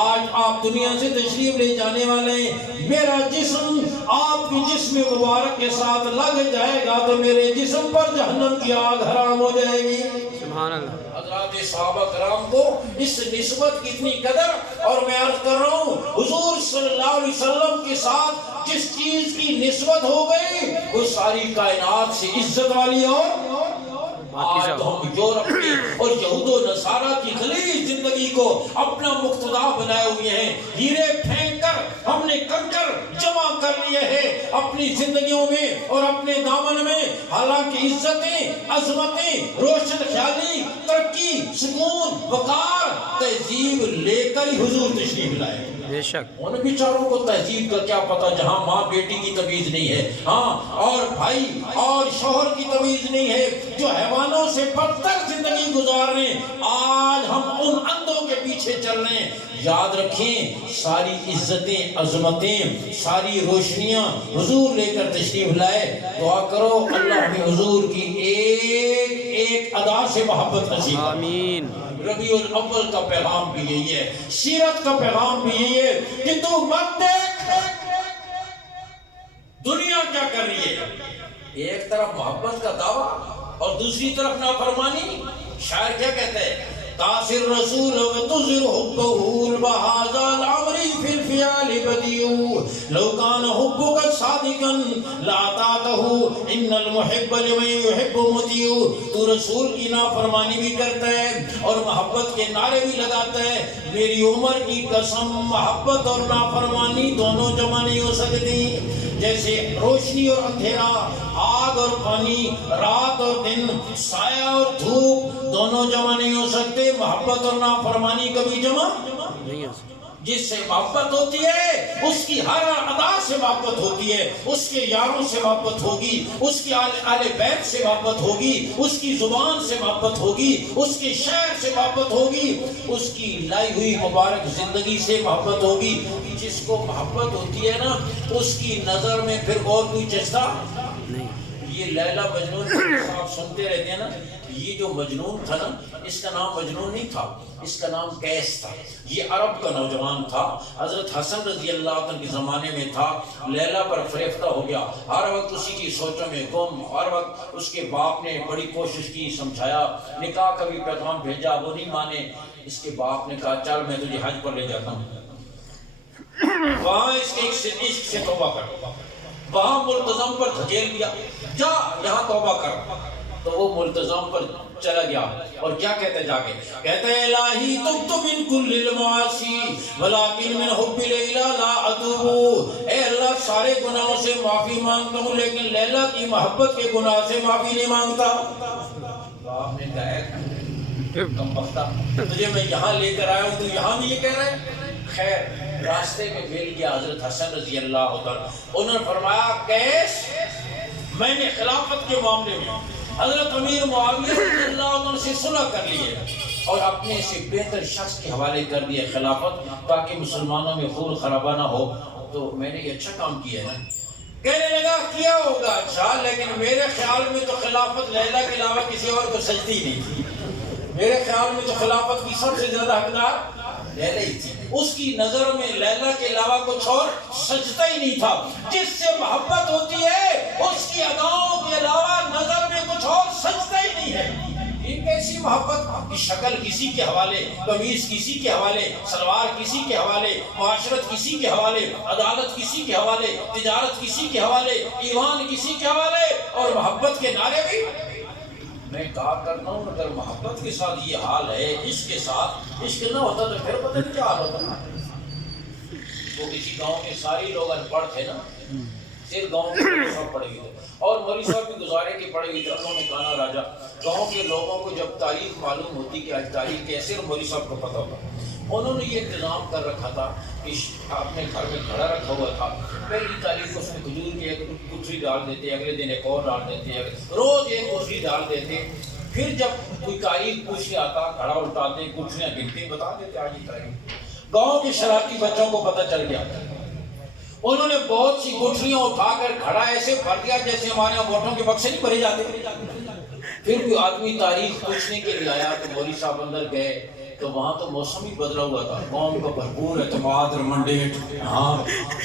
آج آپ دنیا سے تشریف لے جانے والے میرا جسم آپ کی جسم مبارک کے ساتھ لگ جائے گا تو میرے جسم پر جہنم کی آگ حرام ہو جائے گی سبحان اللہ حضرات صحابہ کرام کو اس نسبت کی اتنی قدر اور میں عرض کر رہا ہوں حضور صلی اللہ علیہ وسلم کے ساتھ جس چیز کی نسبت ہو گئی وہ ساری کائنات سے عزت والی اور آج ہم یورپ کی اور یہود و نصارہ کی خلیج زندگی کو اپنا مقتدا بنائے ہوئے ہیں ہیرے پھینک کر ہم نے کنکر جمع کر لیے ہیں اپنی زندگیوں میں اور اپنے دامن میں حالانکہ عزتیں عظمتیں روشن خیالی ترقی سکون وقار تہذیب لے کر ہی حضور تشریف لائے بے شک ان بیچاروں کو تہذیب کا کیا پتہ جہاں ماں بیٹی کی تمیز نہیں ہے ہاں اور بھائی اور شوہر کی تمیز نہیں ہے جو حیوانوں سے بدتر زندگی گزار رہے ہیں آج ہم ان اندھوں کے پیچھے چل رہے ہیں یاد رکھیں ساری عزتیں عظمتیں ساری روشنیاں حضور لے کر تشریف لائے دعا کرو اللہ ہمیں حضور کی ایک ایک ادا سے محبت نصیب آمین ربیع الاول کا پیغام بھی یہی ہے سیرت کا پیغام بھی یہی ہے کہ تو مت دیکھ دنیا کیا کر رہی ہے ایک طرف محبت کا دعویٰ اور دوسری طرف نافرمانی شاعر کیا کہتے ہیں تاثر رسول و تظہر حبہ البہذا العمری فی الفعال بدیو لو کان حبک صادقا لاتاتہ ان المحب لمن یحب مطیع تو رسول کی نافرمانی بھی کرتا ہے اور محبت کے نعرے بھی لگاتا ہے میری عمر کی قسم محبت اور نافرمانی دونوں جمع نہیں ہو سکتی جیسے روشنی اور اندھیرا آگ اور پانی رات اور دن سایہ اور دھوپ دونوں جمع نہیں ہو سکتے محبت اور نافرمانی کبھی جمع نہیں ہو سکتا جس سے محبت ہوتی ہے اس کی ہر ادا سے محبت ہوتی ہے اس کے یاروں سے محبت ہوگی اس کی اہل بیت سے محبت ہوگی اس کی زبان سے محبت ہوگی اس کے شعر سے محبت ہوگی اس کی لائی ہوئی مبارک زندگی سے محبت ہوگی جس کو محبت ہوتی ہے نا اس کی نظر میں پھر اور کوئی چشتہ نہیں یہ لیلا مجنون آپ سنتے رہتے ہیں نا یہ جو مجنون تھا نا اس کا نام مجنون نہیں تھا اس کا نام قیس تھا یہ عرب کا نوجوان تھا حضرت حسن رضی اللہ عنہ کے زمانے میں تھا لیلا پر فریفتہ ہو گیا ہر وقت اسی کی سوچوں میں گم ہر وقت اس کے باپ نے بڑی کوشش کی سمجھایا نکاح کا بھی پیغام بھیجا وہ نہیں مانے اس کے باپ نے کہا چل میں تجھے حج پر لے جاتا ہوں وہاں اس کے عشق سے توبہ کر وہاں ملتزم پر دھکیل دیا جا یہاں توبہ کر تو وہ ملتزم پر چلا گیا اور کیا کہتے جا کے کہتے الہی تبت من کل المعاصی ولیکن من حب لیلا لا اتوب اے اللہ سارے گناہوں سے معافی مانگتا ہوں لیکن لیلا کی محبت کے گناہ سے معافی نہیں مانگتا آپ نے کہا کم بختہ تجھے میں یہاں لے کر آیا ہوں تو یہاں بھی یہ کہہ رہے ہیں خیر راستے میں مل گیا حضرت حسن رضی اللہ عنہ انہوں نے فرمایا قیس میں نے خلافت کے معاملے میں حضرت امیر معاویہ رضی اللہ عنہ سے صلح کر لی ہے اور اپنے سے بہتر شخص کے حوالے کر دیا خلافت تاکہ مسلمانوں میں خون خرابہ نہ ہو تو میں نے یہ اچھا کام کیا ہے کہنے لگا کیا ہوگا اچھا لیکن میرے خیال میں تو خلافت لیلا کے علاوہ کسی اور کو سجدی نہیں تھی میرے خیال میں تو خلافت کی سب سے زیادہ حقدار لیلا ہی تھی. اس کی نظر میں لیلا کے علاوہ کچھ اور سجدہ ہی نہیں تھا. جس سے محبت ہوتی ہے اس کی اداؤں کے علاوہ نظر میں کچھ اور سجدہ ہی نہیں ہے. یہ کیسی محبت کی شکل کسی کے حوالے، قمیص کسی کے حوالے، سلوار کسی کے حوالے، معاشرت کسی کے حوالے، عدالت کسی کے حوالے، تجارت کسی کے حوالے، ایمان کسی کے حوالے، اور محبت کے نعرے بھی. میں کہا کرتا ہوں اگر محبت کے ساتھ یہ حال ہے، عشق کے ساتھ، عشق نہ ہوتا تو پھر پتہ نہیں کیا حال ہوتا. وہ کسی گاؤں میں سارے لوگ ان پڑھ تھے نا، صرف گاؤں کے لوگ سب پڑھے ہوئے تھے، اور مولوی صاحب بھی گزارے کے پڑھے ہوئے تھے. انہوں نے کہا راجا گاؤں کے لوگوں کو جب تاریخ معلوم ہوتی کہ آج تاریخ کیسے، مولوی صاحب کو پتہ ہوتا. انہوں نے یہ انتظام کر رکھا تھا کہ اپنے گھر میں گھڑا رکھا ہوا تھا. پہلی تاریخ کو اس میں کھجور کی ایک گٹھلی ڈال دیتے، اگلے دن ایک اور ڈال دیتے، روز ایک گٹھلی ڈال دیتے. پھر جب کوئی تاریخ پوچھنے آتا گھڑا الٹاتے، گٹھلیاں گنتے، بتا دیتے آج ہی تاریخ. گاؤں کے شرارتی بچوں کو پتہ چل گیا. انہوں نے بہت سی گٹھلیاں اٹھا کر گھڑا ایسے بھر دیا جیسے ہمارے یہاں ووٹوں کے بکسے نہیں بھرے جاتے. پھر کوئی آدمی تاریخ پوچھنے کے لیے آیا تو مولوی صاحب اندر گئے تو وہاں تو موسم ہی بدلا ہوا تھا. قوم کا بھرپور اعتماد اور منڈیٹ ہاں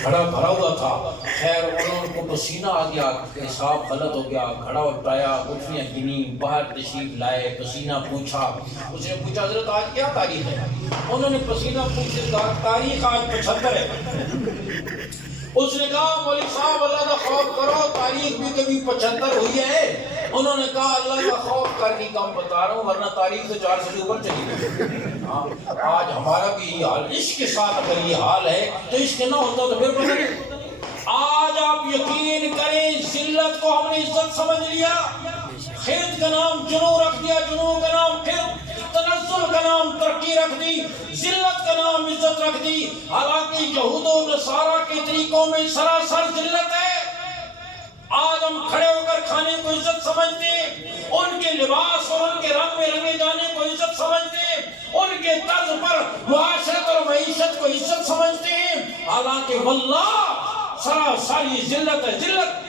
گھڑا بھرا ہوا تھا. خیر انہوں کو پسینہ آ گیا، حساب غلط ہو گیا، گھڑا اٹھایا، گٹھلیاں گنی، باہر تشریف لائے، پسینہ پوچھا. اس نے پوچھا حضرت آج کیا تاریخ ہے؟ انہوں نے پسینہ پوچھے تاریخ آج 75 ہے. اس نے کہا مولوی صاحب اللہ کا خوف کرو، تاریخ بھی کبھی 75 ہوئی ہے. انہوں نے کہا اللہ کا خوف کر کے کام بتا رہا ہوں، ورنہ تاریخ تو 400 سے اوپر چلی گئی. آج ہمارا بھی یہ حال، عشق کے ساتھ اگر یہ حال ہے تو عشق نہ ہوتا تو پھر پتہ نہیں. آج آپ یقین کریں ذلت کو ہم نے عزت سمجھ لیا. خرد کا نام جنو رکھ دیا، جنو کا نام خرد، تنزل کا نام ترقی رکھ دی، ذلت کا نام عزت رکھ دی. حالانکہ یہود و نصارہ کے طریقوں میں سراسر ذلت ہے. آج ہم کھڑے ہو کر کھانے کو عزت سمجھتے، ان کے لباس اور ان کے رنگ میں رنگے جانے کو عزت سمجھتے، ان کے طرز پر معاشرت اور معیشت کو عزت سمجھتے ہیں. حالانکہ واللہ سراسر یہ ذلت ہے، ذلت.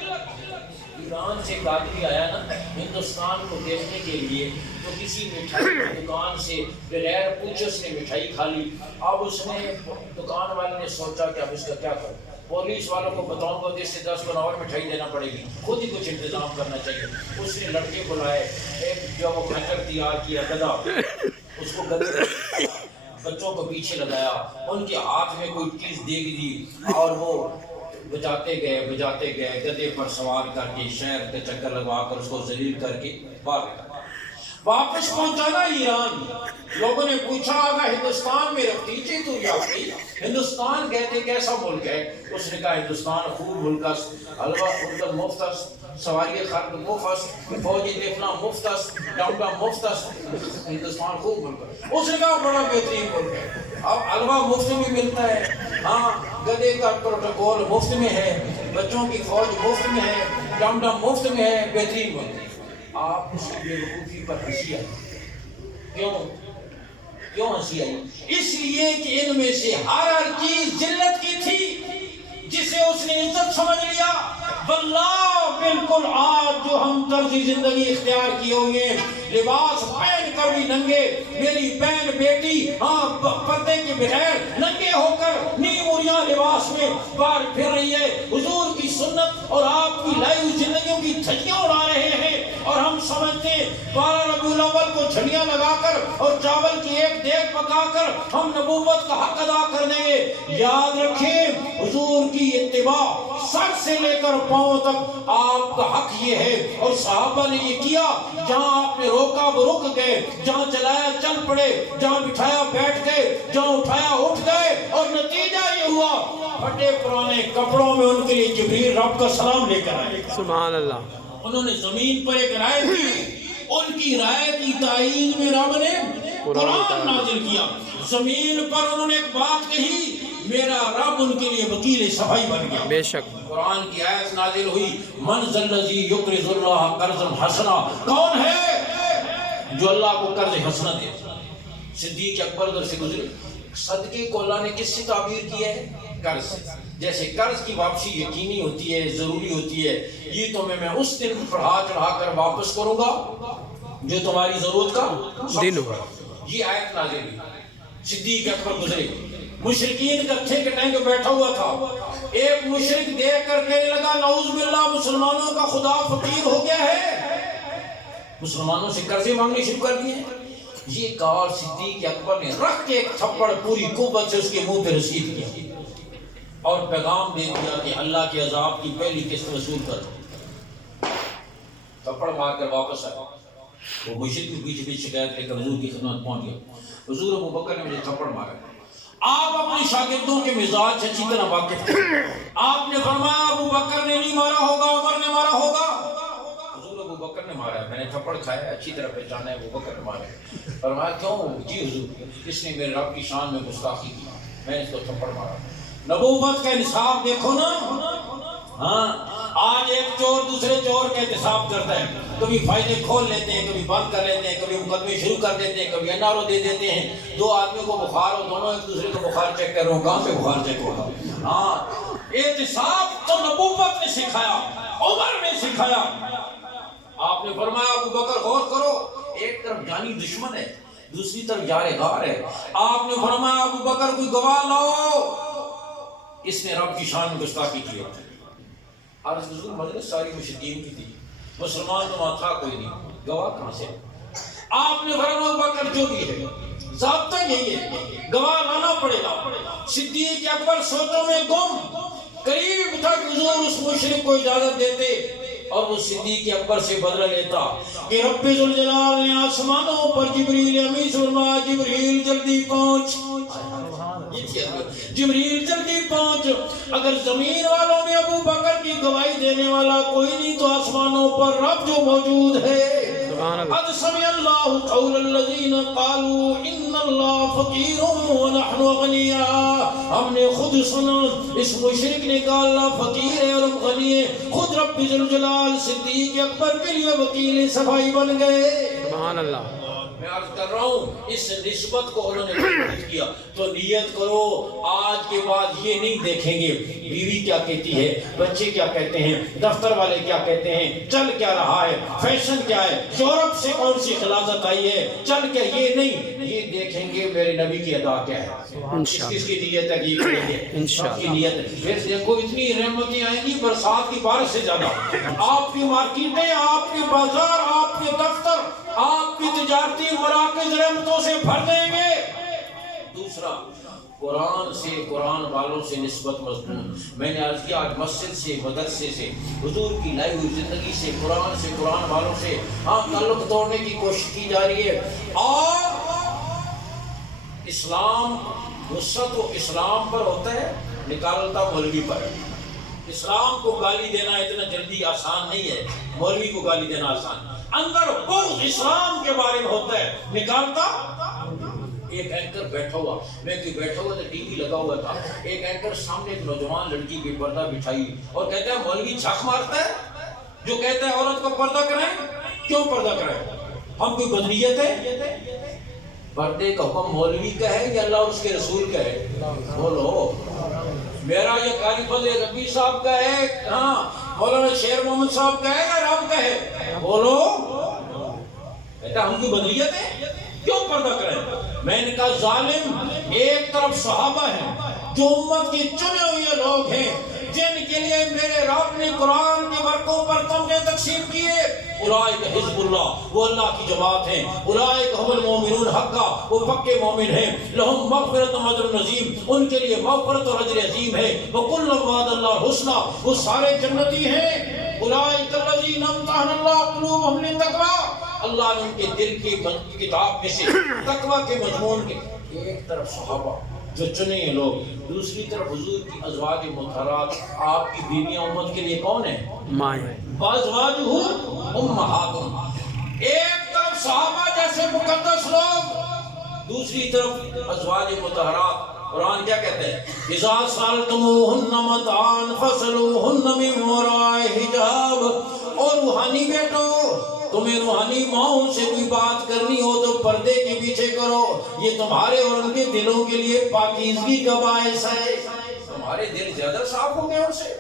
ایران سے ایک آدمی آیا نا ہندوستان کو دیکھنے کے لیے، تو کسی مٹھائی کی دکان سے بغیر پوچھے اس نے مٹھائی کھا لی. اب اس نے دکان والے نے سوچا کہ اب اس کا کیا کروں، پولیس والوں کو بتاؤں گا کہ اس سے 10 گنا اور مٹھائی دینا پڑے گی، خود ہی کچھ انتظام کرنا چاہیے. اس نے لڑکے بلائے، ایک جو وہ کھچر تیار کیا گدھا، اس کو گدھے بچوں کو پیچھے لگایا، ان کے ہاتھ میں کوئی چیز دے دی اور وہ بجاتے گئے گدھے پر سوار کر کے شہر کے چکر لگوا کر اس کو ذلیل کر کے واپس پہنچانا ایران. لوگوں نے پوچھا اگر ہندوستان میں رکھتی تھی تو یافتی، ہندوستان گئے تھے کیسا ملک ہے؟ اس نے کہا ہندوستان خوب ملک است، حلوہ خوردن مفت است، سواری خرد مفت است، فوجی دیکھنا مفت است، ڈمڈا مفت است. ہندوستان خوب ملک ہے. اس نے کہا بڑا بہترین ملک ہے. اب حلوہ مفت میں ملتا ہے، ہاں گدھے کا پروٹوکول مفت میں ہے، بچوں کی فوج مفت میں ہے، ڈمڈا مفت میں ہے، بہترین ملک ہے. آپ اس کی بے وقوفی پر ہنسی آئی. کیوں ہنسی آئی؟ اس لیے کہ ان میں سے ہر چیز ذلت کی تھی جسے اس نے عزت سمجھ لیا. واللہ بالکل آج جو ہم طرز زندگی اختیار کیے ہوئے، لباس پہن کر بھی ننگے، میری بہن بیٹی ہاں پردے کے بغیر ننگے ہو کر نیم اوریاں لباس میں باہر پھر رہی ہے. حضور کی سنت اور آپ کی لائی ہوئی زندگیوں کی دھجیاں اڑا رہے ہیں، اور ہم سمجھتے 12 ربیع الاول کو جھڑیاں لگا کر اور چاول کی ایک دیگ پکا کر ہم نبوت کا حق ادا کر دیں گے. یاد رکھیں حضور کی اتباع سر سے لے کر پاؤں تک آپ کا حق یہ ہے، اور صحابہ نے یہ کیا. جہاں آپ نے روکا وہ رک گئے، جہاں چلایا چل پڑے، جہاں بٹھایا بیٹھ گئے، جہاں اٹھایا اٹھ گئے. اور نتیجہ یہ ہوا پھٹے پرانے کپڑوں میں ان کے لیے جبریل رب کا سلام لے کر آئے. سبحان اللہ. انہوں نے زمین پر ایک رائے دی، ان کی رائے کی تائید میں رب نے قرآن نازل کیا. زمین پر انہوں نے ایک بات کہی، میرا رب ان کے لیے وکیل صفائی بن گیا. بے شک. قرآن کی آیت نازل ہوئی، من ذا الذی یقرض اللہ قرضا حسنا. کون ہے جو اللہ کو قرض حسنا دے؟ صدیق اکبر ادھر سے گزرے. صدقے کو اللہ نے کس سے تعبیر کیا ہے؟ قرض سے. جیسے قرض کی واپسی یقینی ہوتی ہے، ضروری ہوتی ہے، یہ تو میں اس دن پڑھا چڑھا کر واپس کروں گا جو تمہاری ضرورت کا دن ہوگا. یہ آیت نازل ہوئی. صدیق اکبر گزرے، مشرکین کا تھنک ٹینک بیٹھا ہوا تھا، ایک مشرک دیکھ کر کہنے لگا نعوذ باللہ مسلمانوں کا خدا فقیر ہو گیا ہے، مسلمانوں سے قرضے مانگنے شروع کر دیے۔ یہ کال صدیق اکبر نے رکھ کے ایک تھپڑ پوری قوت سے اس کے منہ پہ رسید کیا اور پیغام دے دیا کہ اللہ کے عذاب کی پہلی قسط وصول کر، تھپڑ مار کر واپس آیا۔ وہ مشرک کے پیچھے پیچھے شکایت لے کر حضور کی خدمت پہنچ گیا، حضور ابو بکر نے مجھے تھپڑ مارا۔ آپ اپنے شاگردوں کے مزاج سے اچھی طرح واقف تھے، آپ نے فرمایا ابو بکر نے نہیں مارا ہوگا، عمر نے مارا ہوگا۔ حضور ابو بکر نے مارا ہے، میں نے تھپڑ کھایا، اچھی طرح پہچانا ہے ابو بکر نے مارا ہے۔ فرمایا کیوں؟ جی حضور اس نے میرے رب کی شان میں گستاخی کی، میں نے اس کو تھپڑ مارا۔ نبوت کا انصاف دیکھو نا، ہاں آج ایک چور دوسرے چور کا احتساب کرتا ہے، کبھی فائدے کھول لیتے ہیں، کبھی بند کر لیتے ہیں، کبھی مقدمے شروع کر دیتے ہیں، کبھی NRO دے دیتے ہیں۔ دو آدمیوں کو بخار ہو، دونوں ایک دوسرے کو بخار چیک کر رہے ہوں، کہاں سے بخار چیک ہوگا؟ ہاں احتساب تو نبوت نے سکھایا، عمر نے سکھایا۔ آپ نے فرمایا ابو بکر غور کرو، ایک طرف جانی دشمن ہے، دوسری طرف یار غار ہے۔ آپ نے فرمایا ابو بکر کوئی گواہ لاؤ، اس نے رب کی شان میں گستاخی کی ہے۔ عرض حضور مجلس ساری مشرکین کی تھی، مسلمان تو وہاں تھا کوئی نہیں، گواہ کہاں سے؟ آپ نے فرمایا ابو بکر جو بھی ہے ضابطہ یہی ہے، گواہ لانا پڑے گا۔ صدیق اکبر سوچوں میں گم، قریب تھا کہ حضور اس مشرک کو اجازت دیتے اور وہ صدیق اکبر سے بدلہ لیتا کہ رب ذوالجلال نے آسمانوں پر جبریل امین سے فرمایا جبریل جلدی پہنچ، جبریل جلدی پہنچ، اگر زمین والوں میں ابو بکر کی گواہی دینے والا کوئی نہیں تو آسمانوں پر رب جو موجود ہے۔ قد سمع اللہ قول الذین قالوا ان اللہ فقیر ونحن اغنیاء، ہم نے خود سنا اس مشرک نے کہا اللہ فقیر ہے اور ہم غنی ہیں، خود رب ذوالجلال صدیق اکبر کے لیے وکیل صفائی بن گئے۔ سبحان اللہ۔ میں عرض کر رہا ہوں اس نسبت کو انہوں نے محفوظ کیا، تو نیت کرو آج کے بعد یہ نہیں دیکھیں گے بیوی کیا کہتی ہے، بچے کیا کہتے ہیں، دفتر والے کیا کہتے ہیں، چل کیا رہا ہے، فیشن کیا ہے، یورپ سے کون سی خلاصت آئی ہے، چل کیا، یہ نہیں، یہ دیکھیں گے میرے نبی کی ادا کیا ہے، کس کی نیت ہے، یہ کریں گے سب کی نیت ہے۔ پھر دیکھو اتنی رحمتیں آئیں گی برسات کی بارش سے زیادہ، آپ کی مارکیٹیں، آپ کے بازار، آپ کے دفتر، آپ کی تجارتی مراکز رحمتوں سے بھر دیں گے۔ دوسرا قرآن سے، قرآن والوں سے نسبت مضمون، میں نے عرض کیا آج مسجد سے، مدرسے سے، حضور کی لائی ہوئی زندگی سے، قرآن والوں سے تعلق توڑنے کی کوشش کی جا رہی ہے۔ اور اسلام غصہ تو اسلام پر ہوتا ہے، نکالتا مولوی پر ہے۔ اسلام کو گالی دینا اتنا جلدی آسان نہیں ہے، مولوی کو گالی دینا آسان، اندر بغض اسلام کے بارے میں ہوتا ہے، نکالتا۔ ایک اینکر بیٹھا ہوا، میں کہ بیٹھا ہوا تھا، ٹی وی لگا ہوا تھا، ایک اینکر سامنے ایک نوجوان لڑکی کی پردہ بچھائی اور کہتا ہے مولوی چھک مارتا ہے جو کہتا ہے عورت کو پردہ کریں، کیوں پردہ کریں، ہم کوئی بدنیت ہے؟ پردے کا حکم مولوی کا ہے یا اللہ اور اس کے رسول کا ہے؟ بولو، میرا یہ قاری فضل ربی صاحب کا ہے، ہاں مولانا شیر محمد صاحب کا ہے یا رب کا ہے؟ بولو، کہتا ہم کی بدریت ہے، کیوں پردہ کریں؟ میں نے کہا ظالم، ایک طرف صحابہ ہیں جو امت کی چنے ہوئے لوگ ہیں جن کے لیے میرے رب نے قرآن کے ورقوں پر تمغے تقسیم کیے، اولئک حزب اللہ، وہ اللہ کی جماعت ہیں، اولئک هم المؤمنون حقا، وہ پکے مومن ہیں، لہم مغفرت و اجر عظیم، ان کے لیے مغفرت اور اجر عظیم ہے، وکل وعد اللہ الحسنی، وہ سارے جنتی ہیں، اولئک الذین امتحن اللہ قلوبهم للتقوی، اللہ نے ان کے دل کی کتاب میں سے تقوی کے مضمون کے، ایک طرف صحابہ جو چنے ہیں لوگ، دوسری طرف حضور کی ازواج مطہرات، آپ کی بیویاں امت کے لیے کون ہیں؟ مائیں، وازواجہ امہاتہم، ایک طرف صحابہ جیسے مقدس لوگ، دوسری طرف ازواج مطہرات۔ قرآن کیا کہتے ہیں؟ اذا سألتموہن متاعا فاسألوہن من وراء حجاب، اور روحانی بیٹو تمہیں روحانی ماؤں سے کوئی بات کرنی ہو تو پردے کے پیچھے کرو، یہ تمہارے اور ان کے دلوں کے لیے پاکیزگی کا باعث ہے، تمہارے دل زیادہ صاف ہوں گے ان سے۔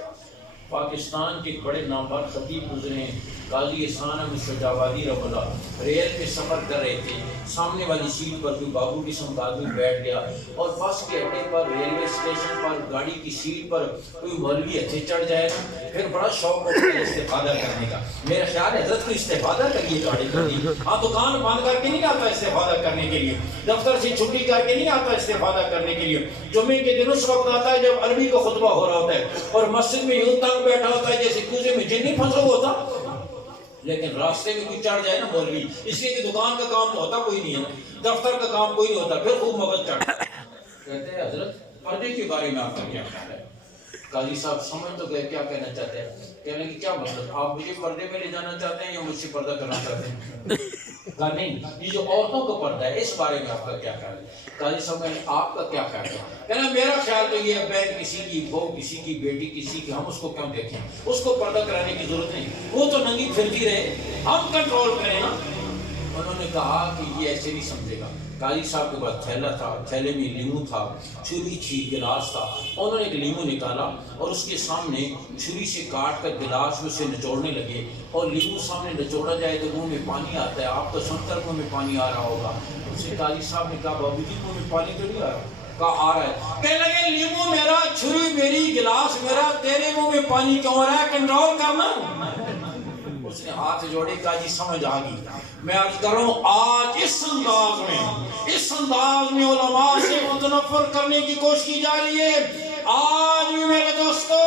پاکستان کے بڑے نامور خطیب گزرے ہیں، قاضی احسان احمد شجاوادی رحمۃ اللہ ریل پہ سفر کر رہے تھے، سامنے والی سیٹ پر کوئی بابو قسم کا آدمی بیٹھ گیا اور بس کے اڈے پر ریلوے اسٹیشن پر گاڑی کی سیٹ پر کوئی مولوی ہتھے چڑھ جائے پھر بڑا شوق ہوتا ہے استفادہ کرنے کا۔ میرا خیال ہے حضرت کو استفادہ کریے گاڑی کا، ہاں دکان بند کر کے نہیں آتا استفادہ کرنے کے لیے، دفتر سے چھٹی کر کے نہیں آتا استفادہ کرنے کے لیے، جمعے کے دن اس وقت آتا ہے جب عربی کا خطبہ ہو رہا ہوتا ہے اور مسجد میں یوں تنگ بیٹھا ہوتا ہے جیسے کوزے میں جن نہیں پھنسا ہوتا، لیکن راستے میں کوئی چڑھ جائے نا مولوی، اس لیے کہ دکان کا کام تو ہوتا کوئی نہیں ہے نا، دفتر کا کام کوئی نہیں ہوتا، پھر خوب مغز چڑھ کہتے ہیں حضرت پردے کے بارے میں آپ کا کیا خیال ہے؟ قاضی صاحب سمجھ تو گئے کیا کہنا چاہتے ہیں، کہنے کہ کیا مطلب آپ مجھے پردے میں لے جانا چاہتے ہیں یا مجھ سے پردہ کرنا چاہتے ہیں؟ کہا نہیں، یہ جو عورتوں کا پردہ ہے اس بارے میں آپ کا کیا خیال ہے؟ قاضی صاحب کہنے آپ کا کیا خیال ہے؟ کہنا میرا خیال تو یہ ہے بہن کسی کی، بہو کسی کی، بیٹی کسی کی، ہم اس کو کیوں دیکھیں، اس کو پردہ کرانے کی ضرورت نہیں، وہ تو ننگی پھرتی رہے، ہم کنٹرول کریں نا۔ انہوں نے کہا کہ یہ ایسے نہیں سمجھے گا۔ قاضی صاحب کے پاس تھیلا تھا، تھیلے میں لیمو تھا، چھری تھی، گلاس تھا، انہوں نے ایک لیمو نکالا اور اس کے سامنے چھری سے کاٹ کر گلاس میں سے نچوڑنے لگے، اور لیمو سامنے نچوڑا جائے تو منہ میں پانی آتا ہے، آپ تو سن کر منہ میں پانی آ رہا ہوگا۔ اس سے قاضی صاحب نے کہا بابو جی منہ میں پانی تو نہیں آ رہا؟ کہا آ رہا ہے۔ کہنے لگے لیمو میرا، چھری میری، گلاس میرا، تیرے منہ میں پانی کیوں آ رہا ہے؟ کنٹرول کرنا۔ اس نے ہاتھ جوڑے، کہا جی سمجھ آ گئی۔ میں عرض کروں آج اس انداز میں علماء سے متنفر کرنے کی کوشش کی جا رہی ہے۔ آج بھی میرے دوستو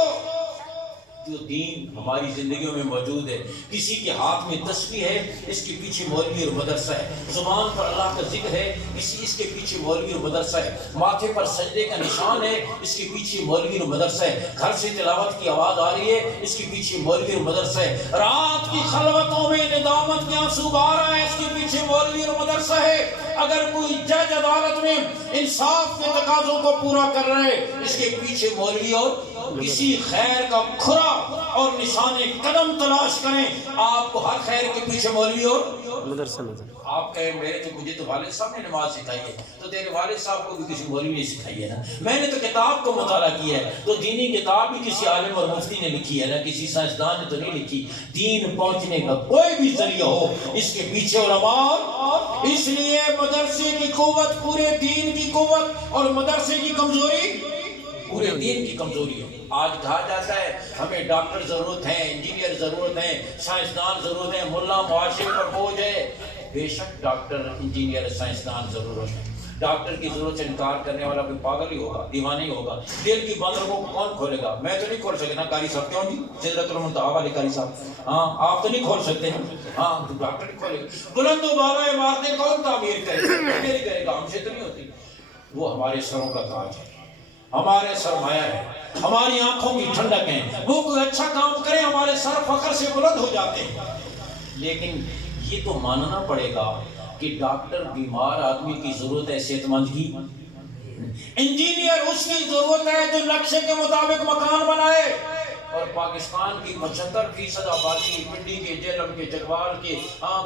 جو دین ہماری زندگیوں میں موجود ہے، کسی کے ہاتھ میں تسبیح ہے، اس کے پیچھے مولوی اور مدرسہ ہے، زبان پر اللہ کا ذکر ہے، اس کے پیچھے مولوی اور مدرسہ ہے، ماتھے پر سجدے کا نشان ہے، اس کے پیچھے مولوی اور مدرسہ ہے، گھر سے تلاوت کی آواز آ رہی ہے، اس کے پیچھے مولوی اور مدرسہ ہے، رات کی خلوتوں میں ندامت کے آنسو بہا رہا ہے، اس کے پیچھے مولوی اور مدرسہ ہے، اگر کوئی جج عدالت میں انصاف کے تقاضوں کو پورا کر رہا ہے، اس کے پیچھے مولوی اور کسی خیر کا کھرا اور نشان قدم تلاش کریں، آپ کو ہر خیر کے پیچھے مولوی اور مدرسہ نظر۔ آپ کہیں مجھے تو والد صاحب نے نماز سکھائی ہے، تو تیرے والد صاحب کو بھی کسی مولوی نے سکھائی ہے نا، میں نے تو کتاب کو مطالعہ کیا ہے، تو دینی کتاب بھی کسی عالم اور مفتی نے لکھی ہے نا، کسی سائنسدان نے تو نہیں لکھی۔ دین پہنچنے کا کوئی بھی ذریعہ ہو، اس کے پیچھے علماء، اس لیے مدرسے کی قوت پورے دین کی قوت اور مدرسے کی کمزوری پورے دین کی کمزوری ہے۔ آج کہا جاتا ہے ہمیں ڈاکٹر ضرورت ہے، انجینئر ضرورت ہے، سائنسدان ضرورت ہے، ملا معاشرے پر بوجھ ہے۔ بے شک ڈاکٹر، انجینئر، سائنسدان ضرورت ہے۔ ڈاکٹر کی ضرورت سے انکار کرنے والا کوئی پاگل ہی ہوگا، دیوانہ ہی ہوگا۔ دل کی بندوں کو کون کھولے گا؟ میں تو نہیں کھول سکتا قاری صاحب، کیوں جی؟ سدرۃ المنتہا والے قاری صاحب، ہاں آپ تو نہیں کھول سکتے، ہاں ڈاکٹر نہیں کھولے گا۔ بلند و بالا عمارتیں کون تعمیر کرے گا؟ نہیں کرے گا، ہم سے تو نہیں ہوتی۔ وہ ہمارے سروں کا تاج ہے، ہمارے سرمایہ ہے، ہماری آنکھوں کی ٹھنڈک ہے، وہ کوئی اچھا کام کرے ہمارے سر فخر سے بلند ہو جاتے ہیں۔ لیکن یہ تو ماننا پڑے گا کہ ڈاکٹر بیمار آدمی کی ضرورت ہے صحت مند کی، انجینئر اس کی ضرورت ہے جو نقشے کے مطابق مکان بنائے۔ اور پاکستان کی 75% آبادی پنڈی کے، جیلم کے، چکوال کے،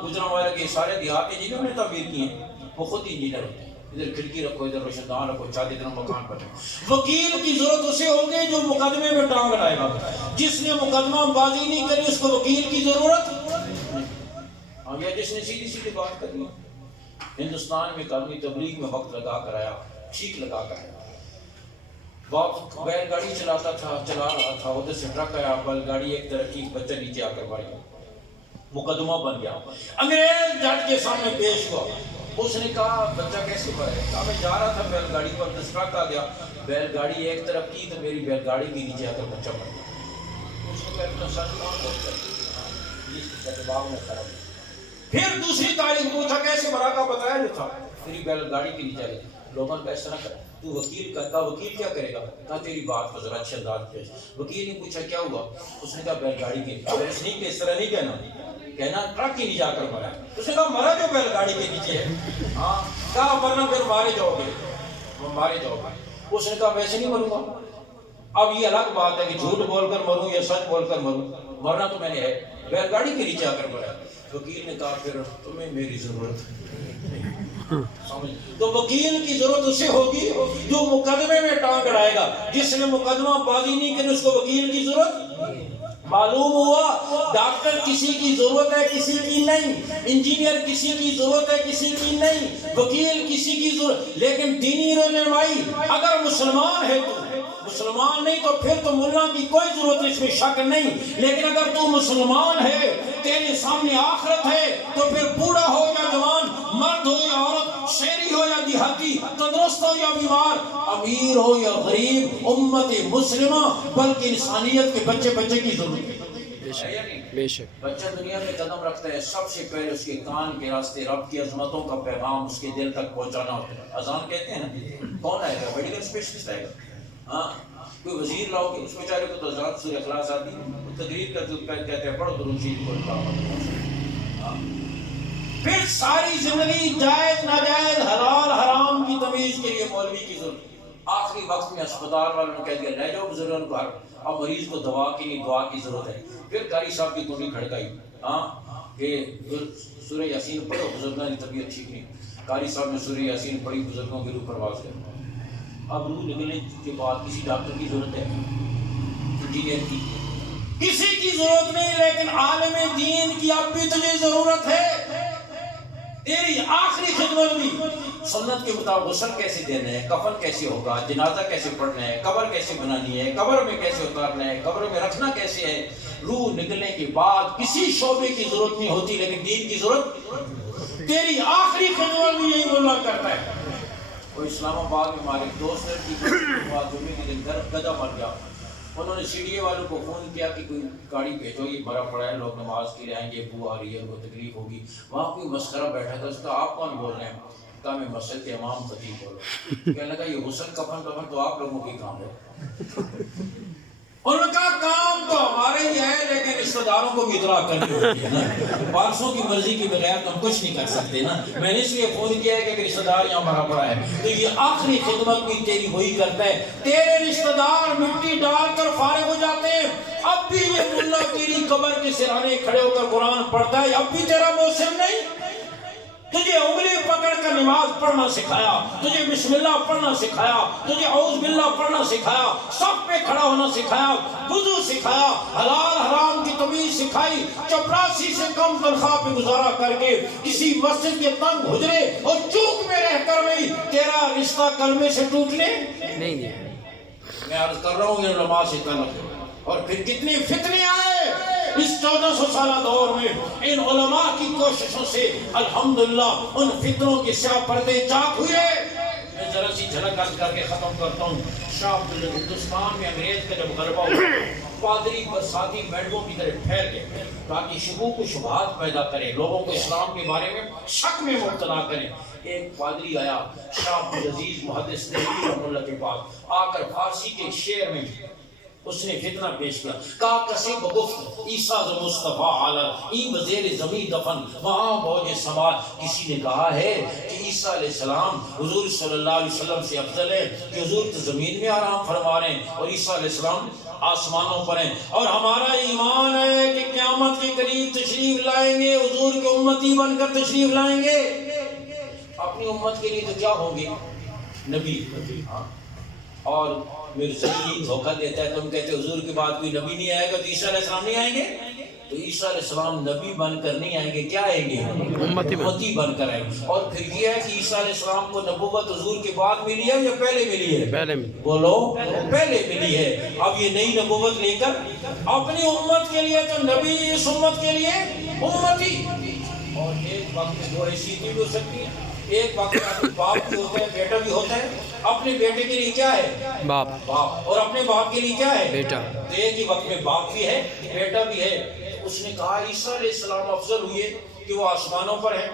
گجرانوالے کے سارے دیہاتی جنہوں نے تعمیر کیے ہیں وہ خود انجینئر ہوتے ہیں۔ ادھر کھڑکی رکھو، ادھر روشن دان رکھو، چاہتے اتنا مکان بنے۔ وکیل کی ضرورت اسے ہوگی جو مقدمے میں ٹانگ اڑائے گا، جس نے مقدمہ بازی نہیں کری اس کو وکیل کی ضرورت، یا جس نے سیدھی سیدھی بات کرنی۔ ہندوستان میں قومی تبلیغ میں وقت لگا کر آیا، ٹھیک لگا کر آیا۔ باپ بیل گاڑی چلا رہا تھا، ادھر سے ٹرک آیا، بیل گاڑی ایک طرف کی، بچہ نیچے آ کر مر گیا، مقدمہ بن گیا۔ انگریز جج کے سامنے پیش ہوا، اس نے کہا بچہ کیسے مرے؟ کہا میں جا رہا تھا بیل گاڑی پر، ٹرک آ گیا، بیل گاڑی ایک طرف کی تو میری بیل گاڑی کے نیچے آ کر بچہ مر گیا۔ اس نے کہا سچ کون بولتا ہے؟ جس کے دماغ میں خراب۔ پھر دوسری تاریخ پوچھا کیسے مرا؟ کا بتایا جو تھا، میری بیل گاڑی کے نیچے آ گئی۔ لوگوں نے ایسا نہ کرا، تو وکیل کا وکیل کیا کرے گا؟ کہا تیری بات کو ذرا اچھے انداز پیش۔ وکیل نے پوچھا کیا ہوا؟ اس نے کہا بیل گاڑی کے نیچے۔ نہیں کہ اس طرح نہیں کہنا ٹرک کے نیچے آ کر مرا۔ اس نے کہا مرا جو بیل گاڑی کے نیچے ہے، ہاں کہا ورنہ پھر مارے جاؤ گے، مارے جاؤ گے۔ اس نے کہا ویسے نہیں مروں گا۔ اب یہ الگ بات ہے کہ جھوٹ بول کر مروں یا سچ بول کر مروں، مرنا تو میں نے ہے، بیل گاڑی کے نیچے آ کر مرا۔ وکیل نے کہا پھر تمہیں میری ضرورت نہیں۔ تو وکیل کی ضرورت اسے ہوگی جو مقدمے میں ٹانگ اڑائے گا. جس نے مقدمہ بازی نہیں کی اس کو وکیل کی ضرورت. معلوم ہوا ڈاکٹر کسی کی ضرورت ہے کسی کی نہیں, انجینئر کسی کی ضرورت ہے کسی کی نہیں, وکیل کسی کی ضرورت. لیکن دینی رہنمائی اگر مسلمان ہے تو مسلمان نہیں تو پھر تو ملا کی کوئی ضرورت اس میں شک نہیں. لیکن اگر تو مسلمان ہے تیرے سامنے آخرت ہے تو پھر بوڑھا ہو یا جوان, مرد ہو یا عورت, شہری ہو یا دیہاتی, تندرست ہو یا بیمار, امیر ہو یا غریب, امت مسلمہ بلکہ انسانیت کے بچے کی ضرورت ہے. بے شک بچہ دنیا میں قدم رکھتا ہے سب سے پہلے اس کے کان کے راستے رب کی عظمتوں کا پیغام اس کے دل تک پہنچانا ہوتا ہے. اذان کہتے ہیں نا, کون آئے گا؟ میڈیکل اسپیشلسٹ آئے گا. ہاں کوئی وزیر لاؤ گے اس بیچارے کو تو اذان سورہ اخلاص آتی ہے, تقریر کرتے ہوئے کہتے ہیں پڑھو درود شریف کو. پھر ساری زندگی جائز ناجائز حلال حرام کی تمیز کے لیے مولوی کی ضرورت. آخری وقت میں اسپتال والوں نے کہہ دیا لے جاؤ بزرگوں کو گھر, اب مریض کو دوا کی نہیں دعا کی ضرورت ہے. پھر قاری صاحب کی کنڈی کھڑکائی کہ سورہ یاسین پڑھو, بزرگوں کی طبیعت ٹھیک نہیں. قاری صاحب نے سورہ یاسین پڑھی, بزرگوں کی روح پرواز کر. اب روح نکلنے کے بعد کسی ڈاکٹر کی ضرورت ہے, انجینئر کی کسی کی ضرورت نہیں. لیکن عالم دین کی اب بھی تجھے ضرورت ہے. تیری آخری خدمت بھی سنت کے مطابق غسل کیسے دینا ہے, کفن کیسے ہوگا, جنازہ کیسے پڑھنا ہے, قبر کیسے بنانی ہے, قبر میں کیسے اتارنا ہے, قبر میں رکھنا کیسے ہے. روح نکلنے کے بعد کسی شعبے کی ضرورت نہیں ہوتی لیکن دین کی ضرورت. تیری آخری خدمت بھی یہی ملا کرتا ہے. وہ اسلام آباد میں ہمارے دوست لڑکی جمعے کے دن گدھا مر گیا. انہوں نے سی ڈی اے والوں کو فون کیا کہ کوئی گاڑی بھیجو, یہ مرا پڑا ہے, لوگ نماز کے لیے آئیں گے, بو آ رہی ہے, ان کو تکلیف ہوگی. وہاں کوئی مسخرہ بیٹھا تھا, اس کا آپ کون بول رہے ہیں؟ کہا میں مسجد کے امام خطیب بول رہا ہوں. کہنے لگا یہ غسل کفن تو آپ لوگوں کی کام ہے. انہوں نے کہا کام تو ہمارے ہی ہے لیکن رشتہ داروں کو بھی اطلاع کرنی ہوتی ہے نا, پارسوں کی مرضی کے بغیر تو ہم کچھ نہیں کر سکتے نا. میں نے اس لیے فون کیا ہے کہ رشتہ دار یہاں مرا پڑا ہے تو یہ آخری خدمت بھی تیری وہی کرتا ہے. تیرے رشتہ دار مٹی ڈال کر فارغ ہو جاتے ہیں, اب بھی یہ ملا تیری قبر کے سرانے کھڑے ہو کر قرآن پڑھتا ہے, اب بھی تیرا محسن نہیں. تجھے انگلی پکڑ کر نماز پڑھنا سکھایا, تجھے بسم اللہ پڑھنا سکھایا, تجھے اعوذ باللہ پڑھنا سکھایا, سب پہ کھڑا ہونا سکھایا, وضو سکھایا, حلال حرام کی تمیز سکھائی. چپراسی سے کم تنخواہ پہ گزارا کر کے کسی مسجد کے تنگ حجرے اور چوک میں رہ کر بھی تیرا رشتہ کلمے سے ٹوٹنے نہیں. میں عرض کر رہا ہوں یہ علماء سے طلب. اور پھر کتنی فتنے آئے اس 1400 سالہ دور میں. ان علماء کی کوششوں سے الحمدللہ ان فتنوں کے سیاہ پردے چاک ہوئے. میں ذرا سی جھلک عرض کر کے ختم کرتا ہوں. شاہ عبداللہ ہندوستان میں انگریز کا جب غلبہ ہوا, پادری برساتی میڈموں کی طرح پھیل گئے تاکہ شکوک و شبہات پیدا کریں, لوگوں کو اسلام کے بارے میں شک میں مبتلا کریں. ایک پادری آیا شاہ عبدالعزیز محدث دہلوی رحمہ اللہ کے پاس, آ کر فارسی کے شعر میں اس نے فتنہ پیش کیا. کہا کسی بگفت عیسیٰ ز مصطفیٰ عالم ای بزیر زمین دفن وہاں بوجھ سماج. کسی نے کہا ہے کہ عیسیٰ علیہ السلام حضور صلی اللہ علیہ وسلم سے افضل ہے کہ حضور تو زمین میں آرام فرما رہے ہیں اور عیسیٰ علیہ السلام آسمانوں پر ہیں. اور ہمارا ایمان ہے کہ قیامت کے قریب تشریف لائیں گے, حضور کے امتی بن کر تشریف لائیں گے. اپنی امت کے لیے تو کیا ہوں گے؟ نبی. اور مرزائی دھوکہ دیتا ہے, تم کہتے حضور کے بعد کوئی نبی نہیں آئے گا تو عیسیٰ علیہ السلام نہیں آئیں گے. تو عیسیٰ علیہ السلام نبی بن کر نہیں آئیں گے, کیا آئیں گے؟ امتی بن کر آئیں گے. اور پھر یہ ہے کہ عیسیٰ علیہ السلام کو نبوت حضور کے بعد ملی ہے یا پہلے ملی ہے؟ بولو پہلے ملی ہے. اب یہ نئی نبوت لے کر اپنی امت کے لیے تو نبی, اس امت کے لیے امتی. اور ایک وقت میں دو حیثیتیں بھی ہو سکتی ہیں. ایک وقت میں باپ بھی ہوتا ہے, بیٹا بھی ہوتا ہے. اپنے بیٹے کے لیے کیا ہے؟ باپ. اور اپنے باپ کے لیے کیا ہے؟ بیٹا. تو ایک ہی وقت میں باپ بھی ہے, بیٹا بھی ہے. اس نے کہا عیسیٰ علیہ السلام افضل ہوئے کہ وہ آسمانوں پر ہیں.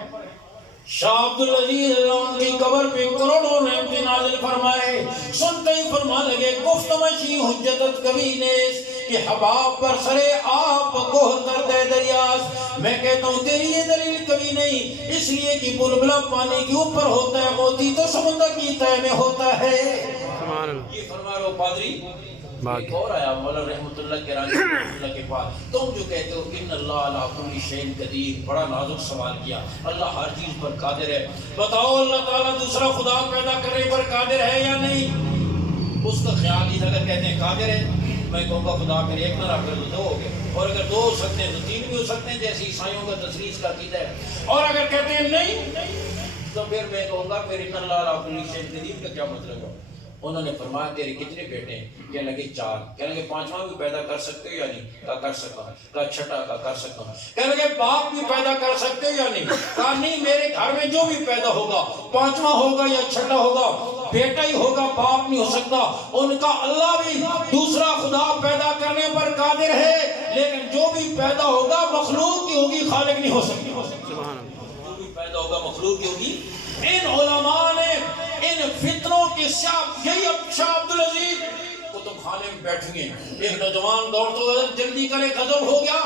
شاہ عبدالعزیز اللہ کی قبر پہ کروڑوں نعمت نازل فرمائے. سنتے ہی فرما لگے گفتمشی حجتت کبھی نیس کہ حباب پر سرے آپ گوہ کر دے دریاس. میں کہتا ہوں تیری یہ دلیل کبھی نہیں, اس لیے کہ بلبلہ پانی کے اوپر ہوتا ہے, موتی تو سمندر کی تہ میں ہوتا ہے. یہ فرما رہا ہو پادری, ایک اور آیا مولانا رحمۃ اللہ کے رحمۃ اللہ کے پاس، تم جو کہتے ہو ان اللہ علی کل شیء قدیر، بڑا نازک سوال کیا، اللہ ہر چیز پر قادر ہے، بتاؤ اللہ تعالیٰ دوسرا خدا پیدا کرنے پر قادر ہے یا نہیں؟ اس کا خیال یہ اگر کہتے ہیں قادر ہے، میں کہوں گا خدا پھر ایک نہ رکھ کر تو دو ہو گئے، اور اگر دو ہو سکتے ہیں تو تین بھی ہو سکتے ہیں، جیسے عیسائیوں کا تثلیث کا عقیدہ ہے، اور اگر کہتے ہیں نہیں تو پھر میں کہوں گا پھر ان اللہ علی کل شیء قدیر کا کیا مطلب ہے؟ انہوں نے فرمایا تیرے کتنے بیٹے ہیں؟ کہنے لگے 4۔ کہنے لگے 5واں بھی پیدا کر سکتے ہو یا نہیں؟ کہا کر سکتا ہوں۔ کہا چھٹا؟ کہا کر سکتا ہوں۔ کہنے لگے باپ بھی پیدا کر سکتے ہو یا نہیں؟ کہا نہیں، میرے گھر میں جو بھی پیدا ہوگا 5واں ہوگا یا چھٹا ہوگا بیٹا ہی ہوگا، باپ نہیں ہو سکتا۔ ان کا اللہ بھی دوسرا خدا پیدا کرنے پر قادر ہے، لیکن جو بھی پیدا ہوگا مخلوق کی ہوگی، خالق نہیں ہو سکتی۔ جو بھی پیدا ہوگا مخلوق کی ہوگی۔ ان علماء نے ان فتنوں کے سیاق، یہی اب شاہ عبدالعزیز کتب خانے میں بیٹھیں گے، ایک نوجوان دوڑتا جلدی کرے، غضب ہو گیا،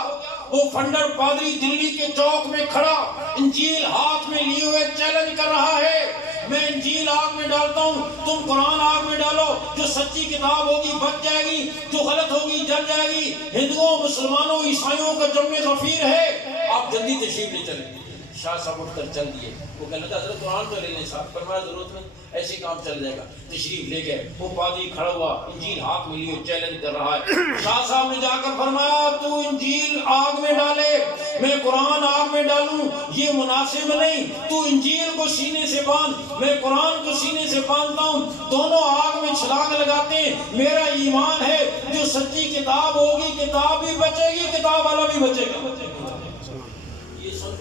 وہ فنڈر پادری دلی کے چوک میں کھڑا انجیل ہاتھ میں لیے ہوئے چیلنج کر رہا ہے، میں انجیل آگ میں ڈالتا ہوں، تم قرآن آگ میں ڈالو، جو سچی کتاب ہوگی بچ جائے گی، جو غلط ہوگی جل جائے گی۔ ہندوؤں، مسلمانوں، عیسائیوں کا جمع غفیر ہے، آپ جلدی تشریف لے چلیں۔ شاہ صاحب اٹھ کر چل دیے، وہ کہنے لگا حضرت قرآن تو لے لیں صاحب، فرمایا ضرورت نہیں، ایسے کام چل جائے گا۔ تشریف لے گئے، وہ پادری کھڑا ہوا انجیل ہاتھ میں لیے چیلنج کر رہا ہے۔ شاہ صاحب نے جا کر فرمایا تو انجیل آگ میں ڈالے، میں قرآن آگ میں ڈالوں، یہ مناسب نہیں، تو انجیل کو سینے سے باندھ، میں قرآن کو سینے سے باندھتا ہوں، دونوں آگ میں چھلانگ لگاتے ہیں، میرا ایمان ہے جو سچی کتاب ہوگی کتاب بھی بچے گی، کتاب والا بھی بچے گا۔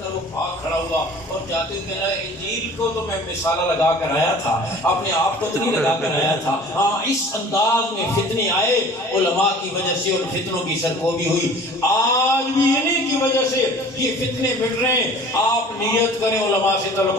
وہ بھاگ کھڑا ہوا اور جاتے ہوئے کہنا انجیل کو تو میں مثالہ لگا کر آیا تھا، اپنے آپ کو تو نہیں لگا کر آیا تھا۔ ہاں اس انداز میں فتنے آئے، علماء کی وجہ سے ان فتنوں کی سرکوبی ہوئی۔ آج بھی انہی کی وجہ سے یہ فتنے مٹ رہے ہیں۔ آپ نیت کریں علماء سے تعلق